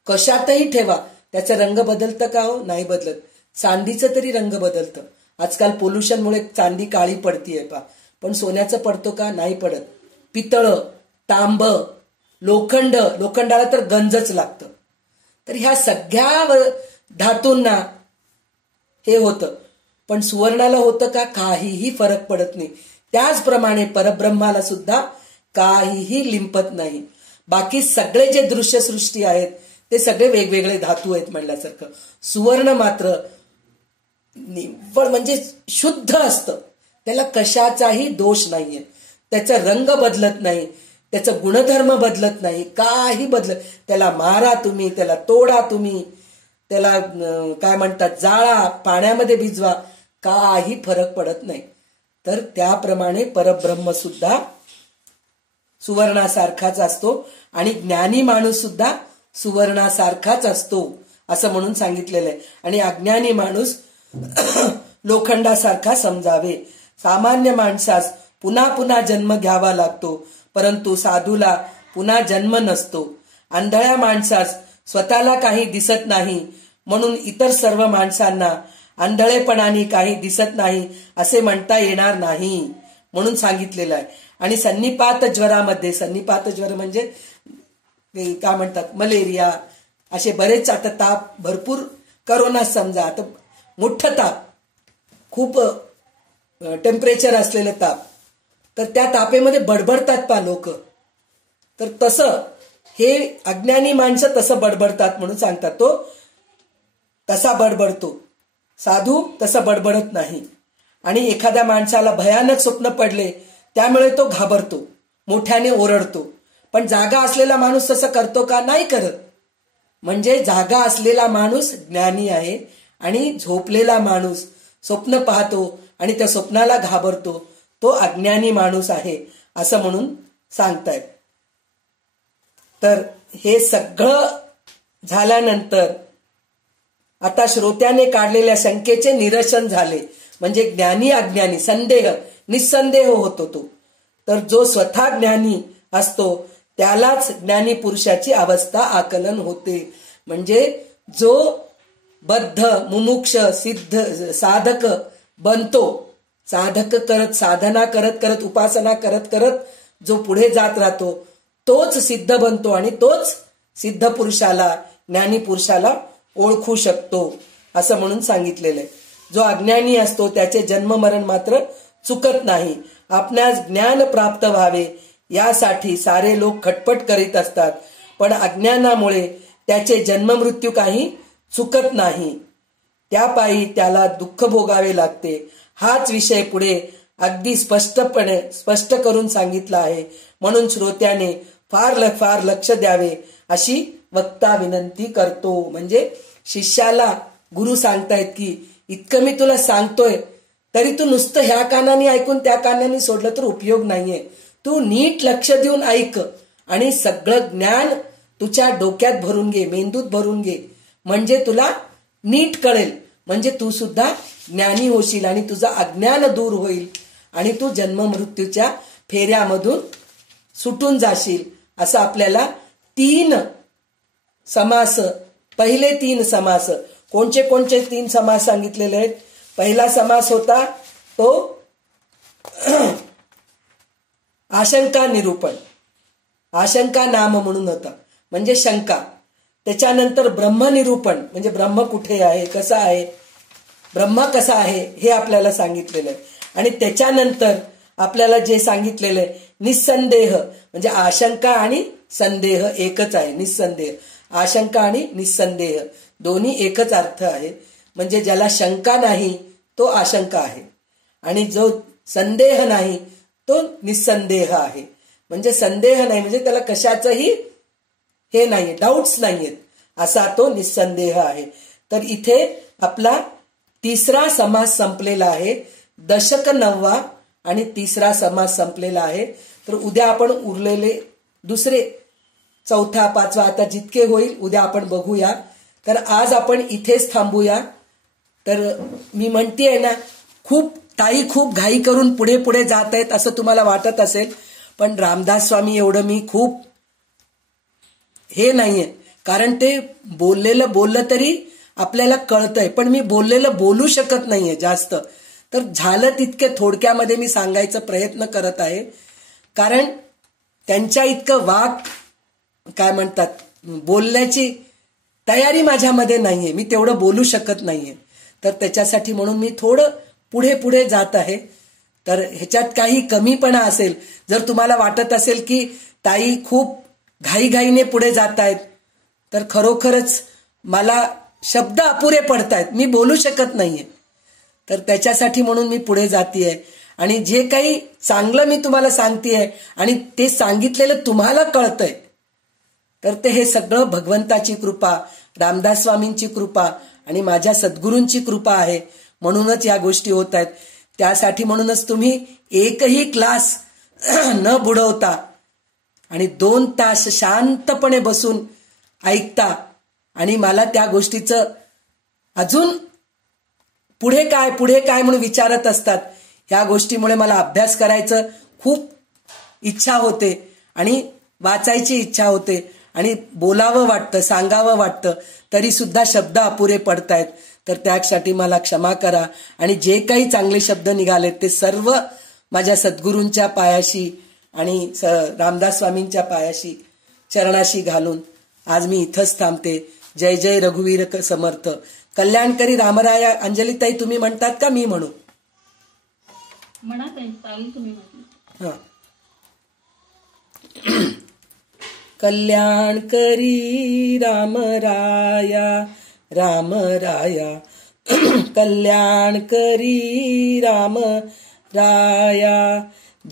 कशातही ठेवा, त्याचा रंग बदलतं का? हो, नाही बदलत. चांदीचं तरी रंग बदलतं. आजकाल पोल्युशनमुळे चांदी काळी पडतीये पा, पण सोन्याचं पडतो का? नाही पडत. पितळ, तांब, लोखंडाला तर गंजच लागतं. तर ह्या सगळ्या धातूंना हे होतं, पण सुवर्णाला होतं का? काहीही फरक पडत नाही. त्याचप्रमाणे परब्रह्माला सुद्धा काहीही लिंपत नाही. बाकी सगळे जे दृश्यसृष्टी आहेत ते सगळे वेगवेगळे धातू आहेत म्हणल्यासारखं. सुवर्ण मात्र निव्वळ म्हणजे शुद्ध असतं, त्याला कशाचाही दोष नाहीये, त्याचा रंग बदलत नाही, त्याचा गुणधर्म बदलत नाही, काही बदलत. त्याला मारा तुम्ही, त्याला तोडा तुम्ही, त्याला काय म्हणतात जाळा, पाण्यामध्ये भिजवा, काही फरक पडत नाही. तर त्याप्रमाणे परब्रह्म सुद्धा सुवर्णासारखाच असतो आणि ज्ञानी माणूस सुद्धा सुवर्णासारखाच असतो असं म्हणून सांगितलेलं आहे. आणि अज्ञानी माणूस लोखंडासारखा समजावे. सामान्य माणसास पुन्हा पुन्हा जन्म घ्यावा लागतो, परंतु साधूला पुन्हा जन्म नसतो. आंधळ्या माणसास स्वतःला काही दिसत नाही, म्हणून इतर सर्व माणसांना आंधळेपणाने काही दिसत नाही असे म्हणता येणार नाही म्हणून सांगितलेलं आहे. आणि सन्निपात ज्वरामध्ये, सन्निपात ज्वर म्हणजे काय म्हणतात, मलेरिया, असे बरेच आता ताप भरपूर, करोना समजा, आता मोठं ताप, खूप टेम्परेचर असलेलं ताप, तर त्या तापेमध्ये बडबडतात पा लोक. तर तसं हे अज्ञानी माणसं तसं बडबडतात म्हणून सांगतात. तो तसा बडबडतो, साधू तसा बडबडत नाही. आणि एखाद्या माणसाला भयानक स्वप्न पडले त्यामुळे तो घाबरतो, मोठ्याने ओरडतो. पण जागा असलेला माणूस तसं करतो का? नाही करत. म्हणजे जागा असलेला माणूस ज्ञानी आहे आणि झोपलेला माणूस स्वप्न पाहतो आणि त्या स्वप्नाला घाबरतो, तो अज्ञानी माणूस आहे असं म्हणून सांगतायत. तर हे सगळं झाल्यानंतर आता श्रोत्याने काढलेल्या शंकेचे निरसन झाले. म्हणजे ज्ञानी अज्ञानी संदेह निसंदेह होतो तो. तर जो स्वतः ज्ञानी असतो त्यालाच ज्ञानी पुरुषाची अवस्था आकलन होते. म्हणजे जो बद्ध मुमुक्ष सिद्ध साधक बनतो, साधक करत, साधना करत करत, उपासना करत करत जो पुढे जात राहतो तोच सिद्ध बनतो आणि तोच सिद्ध पुरुषाला, ज्ञानी पुरुषाला ओळखू शकतो असं म्हणून सांगितलेलं आहे. जो अज्ञानी असतो त्याचे जन्म मरण मात्र चुकत नाही. आपणास ज्ञान प्राप्त व्हावे यासाठी सारे लोक खटपट करीत असतात, पण अज्ञानामुळे त्याचे जन्म मृत्यू काही चुकत नाही. त्यापायी त्याला दुःख भोगावे लागते. हाच विषय पुढे अगदी स्पष्ट करून सांगितला आहे. म्हणून श्रोत्याने फार लक्ष द्यावे अशी वक्ता विनंती करतो. म्हणजे शिष्याला गुरु सांगतायत की इतकं मी तुला सांगतोय तरी तू नुसतं ह्या कानाने ऐकून त्या कानाने सोडलं तर उपयोग नाहीये. तू नीट लक्ष देऊन ऐक आणि सगळं ज्ञान तुझ्या डोक्यात भरून घे, मेंदूत भरून घे, म्हणजे तुला नीट कळेल. म्हणजे तू सुद्धा ज्ञानी होशील आणि तुझं अज्ञान दूर होईल आणि तू जन्म मृत्यूच्या फेऱ्यामधून सुटून जाशील. असं आपल्याला 3 समास, पहिले 3 समास, कोणचे 3 समास सांगितलेले आहेत. पहिला समास होता तो आशंका निरूपण, आशंका नाम म्हणून होता, म्हणजे शंका. त्याच्यानंतर ब्रह्मनिरूपण, म्हणजे ब्रह्म कुठे आहे, कसा आहे, ब्रह्म कसा आहे हे आपल्याला सांगितलेलं आहे. आणि त्याच्यानंतर आपल्याला जे सांगितलेलं आहे निसंदेह, म्हणजे आशंका आणि संदेह एकच आहे. निसंदेह, आशंका आणि निसंदेह दोन्ही एकच अर्थ आहे. म्हणजे ज्याला शंका नाही तो आशंका आहे आणि जो संदेह नाही तो निसंदेह आहे. म्हणजे संदेह नाही म्हणजे त्याला कशाचंही हे नाही, डाऊट्स नाहीयेत, असा तो निसंदेह आहे. तर इथे आपला 3रा समास संपलेला आहे. दशक 9वा आणि 3रा समास संपलेला आहे. तर उद्या आपण उरलेले दुसरे 4था 5वा आता जितके होईल उद्या आपण बघूया. तर आज आपण इथेच थांबूया. तर मी म्हणतेय ना, खूप घाई करून पुढे पुढे जात आहेत असं तुम्हाला वाटत असेल, पण रामदास स्वामी एवढं मी खूप हे नाहीये, कारण ते बोललं तरी आपल्याला कळतंय, पण मी बोललेलं बोलू शकत नाहीये जास्त. तर झालं तितके थोडक्यामध्ये मी सांगायचा प्रयत्न करत आहे, कारण त्यांच्या इतकं काय म्हणतात, बोलण्याची तयारी माझ्यामध्ये नाहीये, मी तेवढं बोलू शकत नाहीये. तर त्याच्यासाठी म्हणून मी थोडं पुढे जात आहे. तर ह्याच्यात काही कमीपणा असेल, जर तुम्हाला वाटत असेल की ताई खूप घाईघाईने पुढे जात आहेत, तर खरोखरच मला शब्द अपुरे पडतायत, मी बोलू शकत नाहीये. तर त्याच्यासाठी म्हणून मी पुढे जातीये आणि जे काही चांगलं मी तुम्हाला सांगतेय आणि ते सांगितलेलं तुम्हाला कळतंय, तर ते हे सगळं भगवंताची कृपा, रामदास स्वामींची कृपा आणि माझ्या सद्गुरूंची कृपा आहे. म्हणूनच या गोष्टी होत आहेत. त्यासाठी म्हणूनच तुम्ही एकही क्लास न बुडवता आणि 2 तास शांतपणे बसून ऐकता आणि मला त्या गोष्टीचं अजून पुढे काय म्हणून विचारत असतात. ह्या गोष्टीमुळे मला अभ्यास करायचं खूप इच्छा होते आणि वाचायची इच्छा होते आणि बोलावं वाटतं, सांगावं वाटतं, तरी सुद्धा शब्द अपुरे पडतायत. तर त्यासाठी मला क्षमा करा. आणि जे काही चांगले शब्द निघालेत ते सर्व माझ्या सद्गुरूंच्या पायाशी आणि रामदास स्वामींच्या पायाशी चरणाशी घालून आज मी इथंच थांबते. जय जय रघुवीर समर्थ. कल्याणकरी रामराया. अंजलीताई तुम्ही म्हणतात का मी म्हणू? म्हणत आहे, चालेल तुम्ही म्हटलं. हा. कल्याणकरी रामराया रामराया, कल्याणकरी रामराया,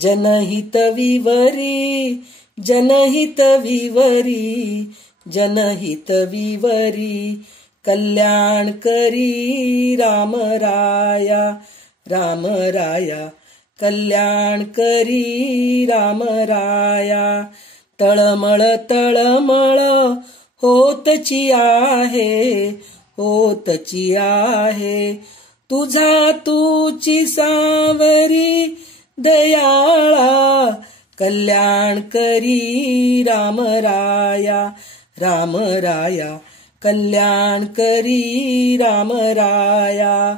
जनहित विवरी जनहित विवरी जनहित विवरी, कल्याणकरी रामराया रामराया, कल्याणकरी रामराया. तळमळ तळमळ होतची आहे होतची आहे, तुझा तूची सावरी दयाळा, कल्याणकरी रामराया रामराया, कल्याणकरी रामराया.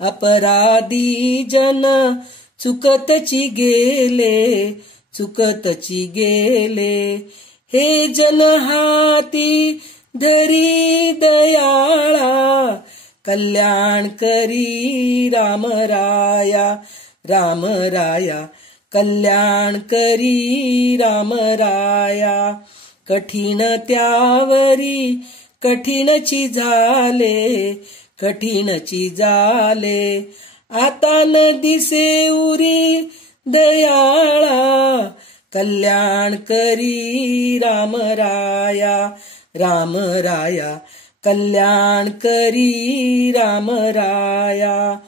अपराधी जन चुकतची गेले चुकतची गेले, हे जन हाती धरी दयाळा, कल्याणकरी रामराया रामराया, कल्याणकरी रामराया. कठीण त्यावरी कठीणची झाले कठीणची झाले, आता न दिसे उरी दयाळा, कल्याणकरी रामराया रामराया, कल्याणकरी रामराया.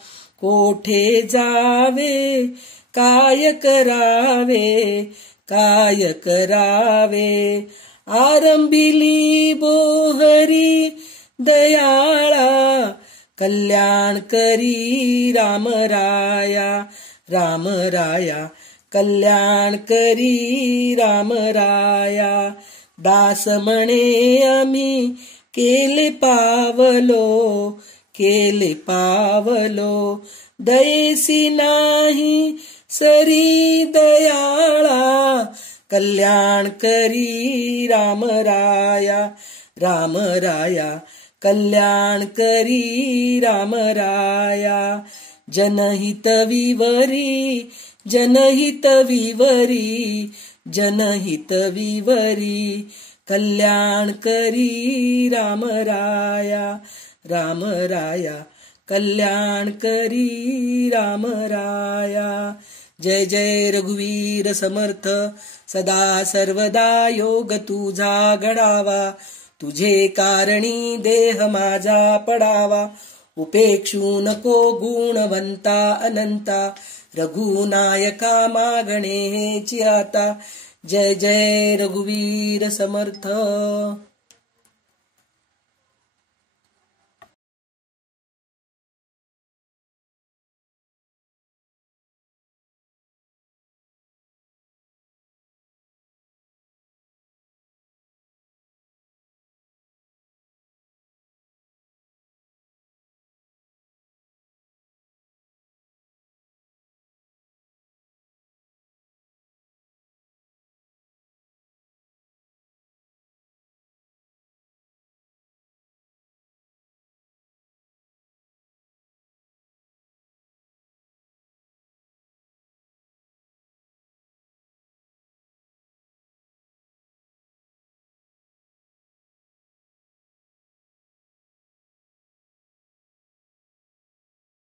कोठे जावे काय करावे काय करावे, आरंभिली बोहरी दयाळा, कल्याणकरी रामराया रामराया, कल्याणकरी रामराया. दास म्हणे आम्ही केले पावलो दयेसी नाही सरी दयाळा, कल्याणकरी रामराया रामराया, कल्याणकरी रामराया. जनहित विवरी जनहित विवरी जनहित विवरी, कल्याणकरी रामराया रामराया, कल्याणकरी रामराया. जय जय रघुवीर समर्थ. सदा सर्वदा योग तुझा घडावा, तुझे कारणी देह माझा पडावा, उपेक्षू नको गुणवंता अनंता, रघुनायका मागणे हेची आता. जय जय रघुवीर समर्थ.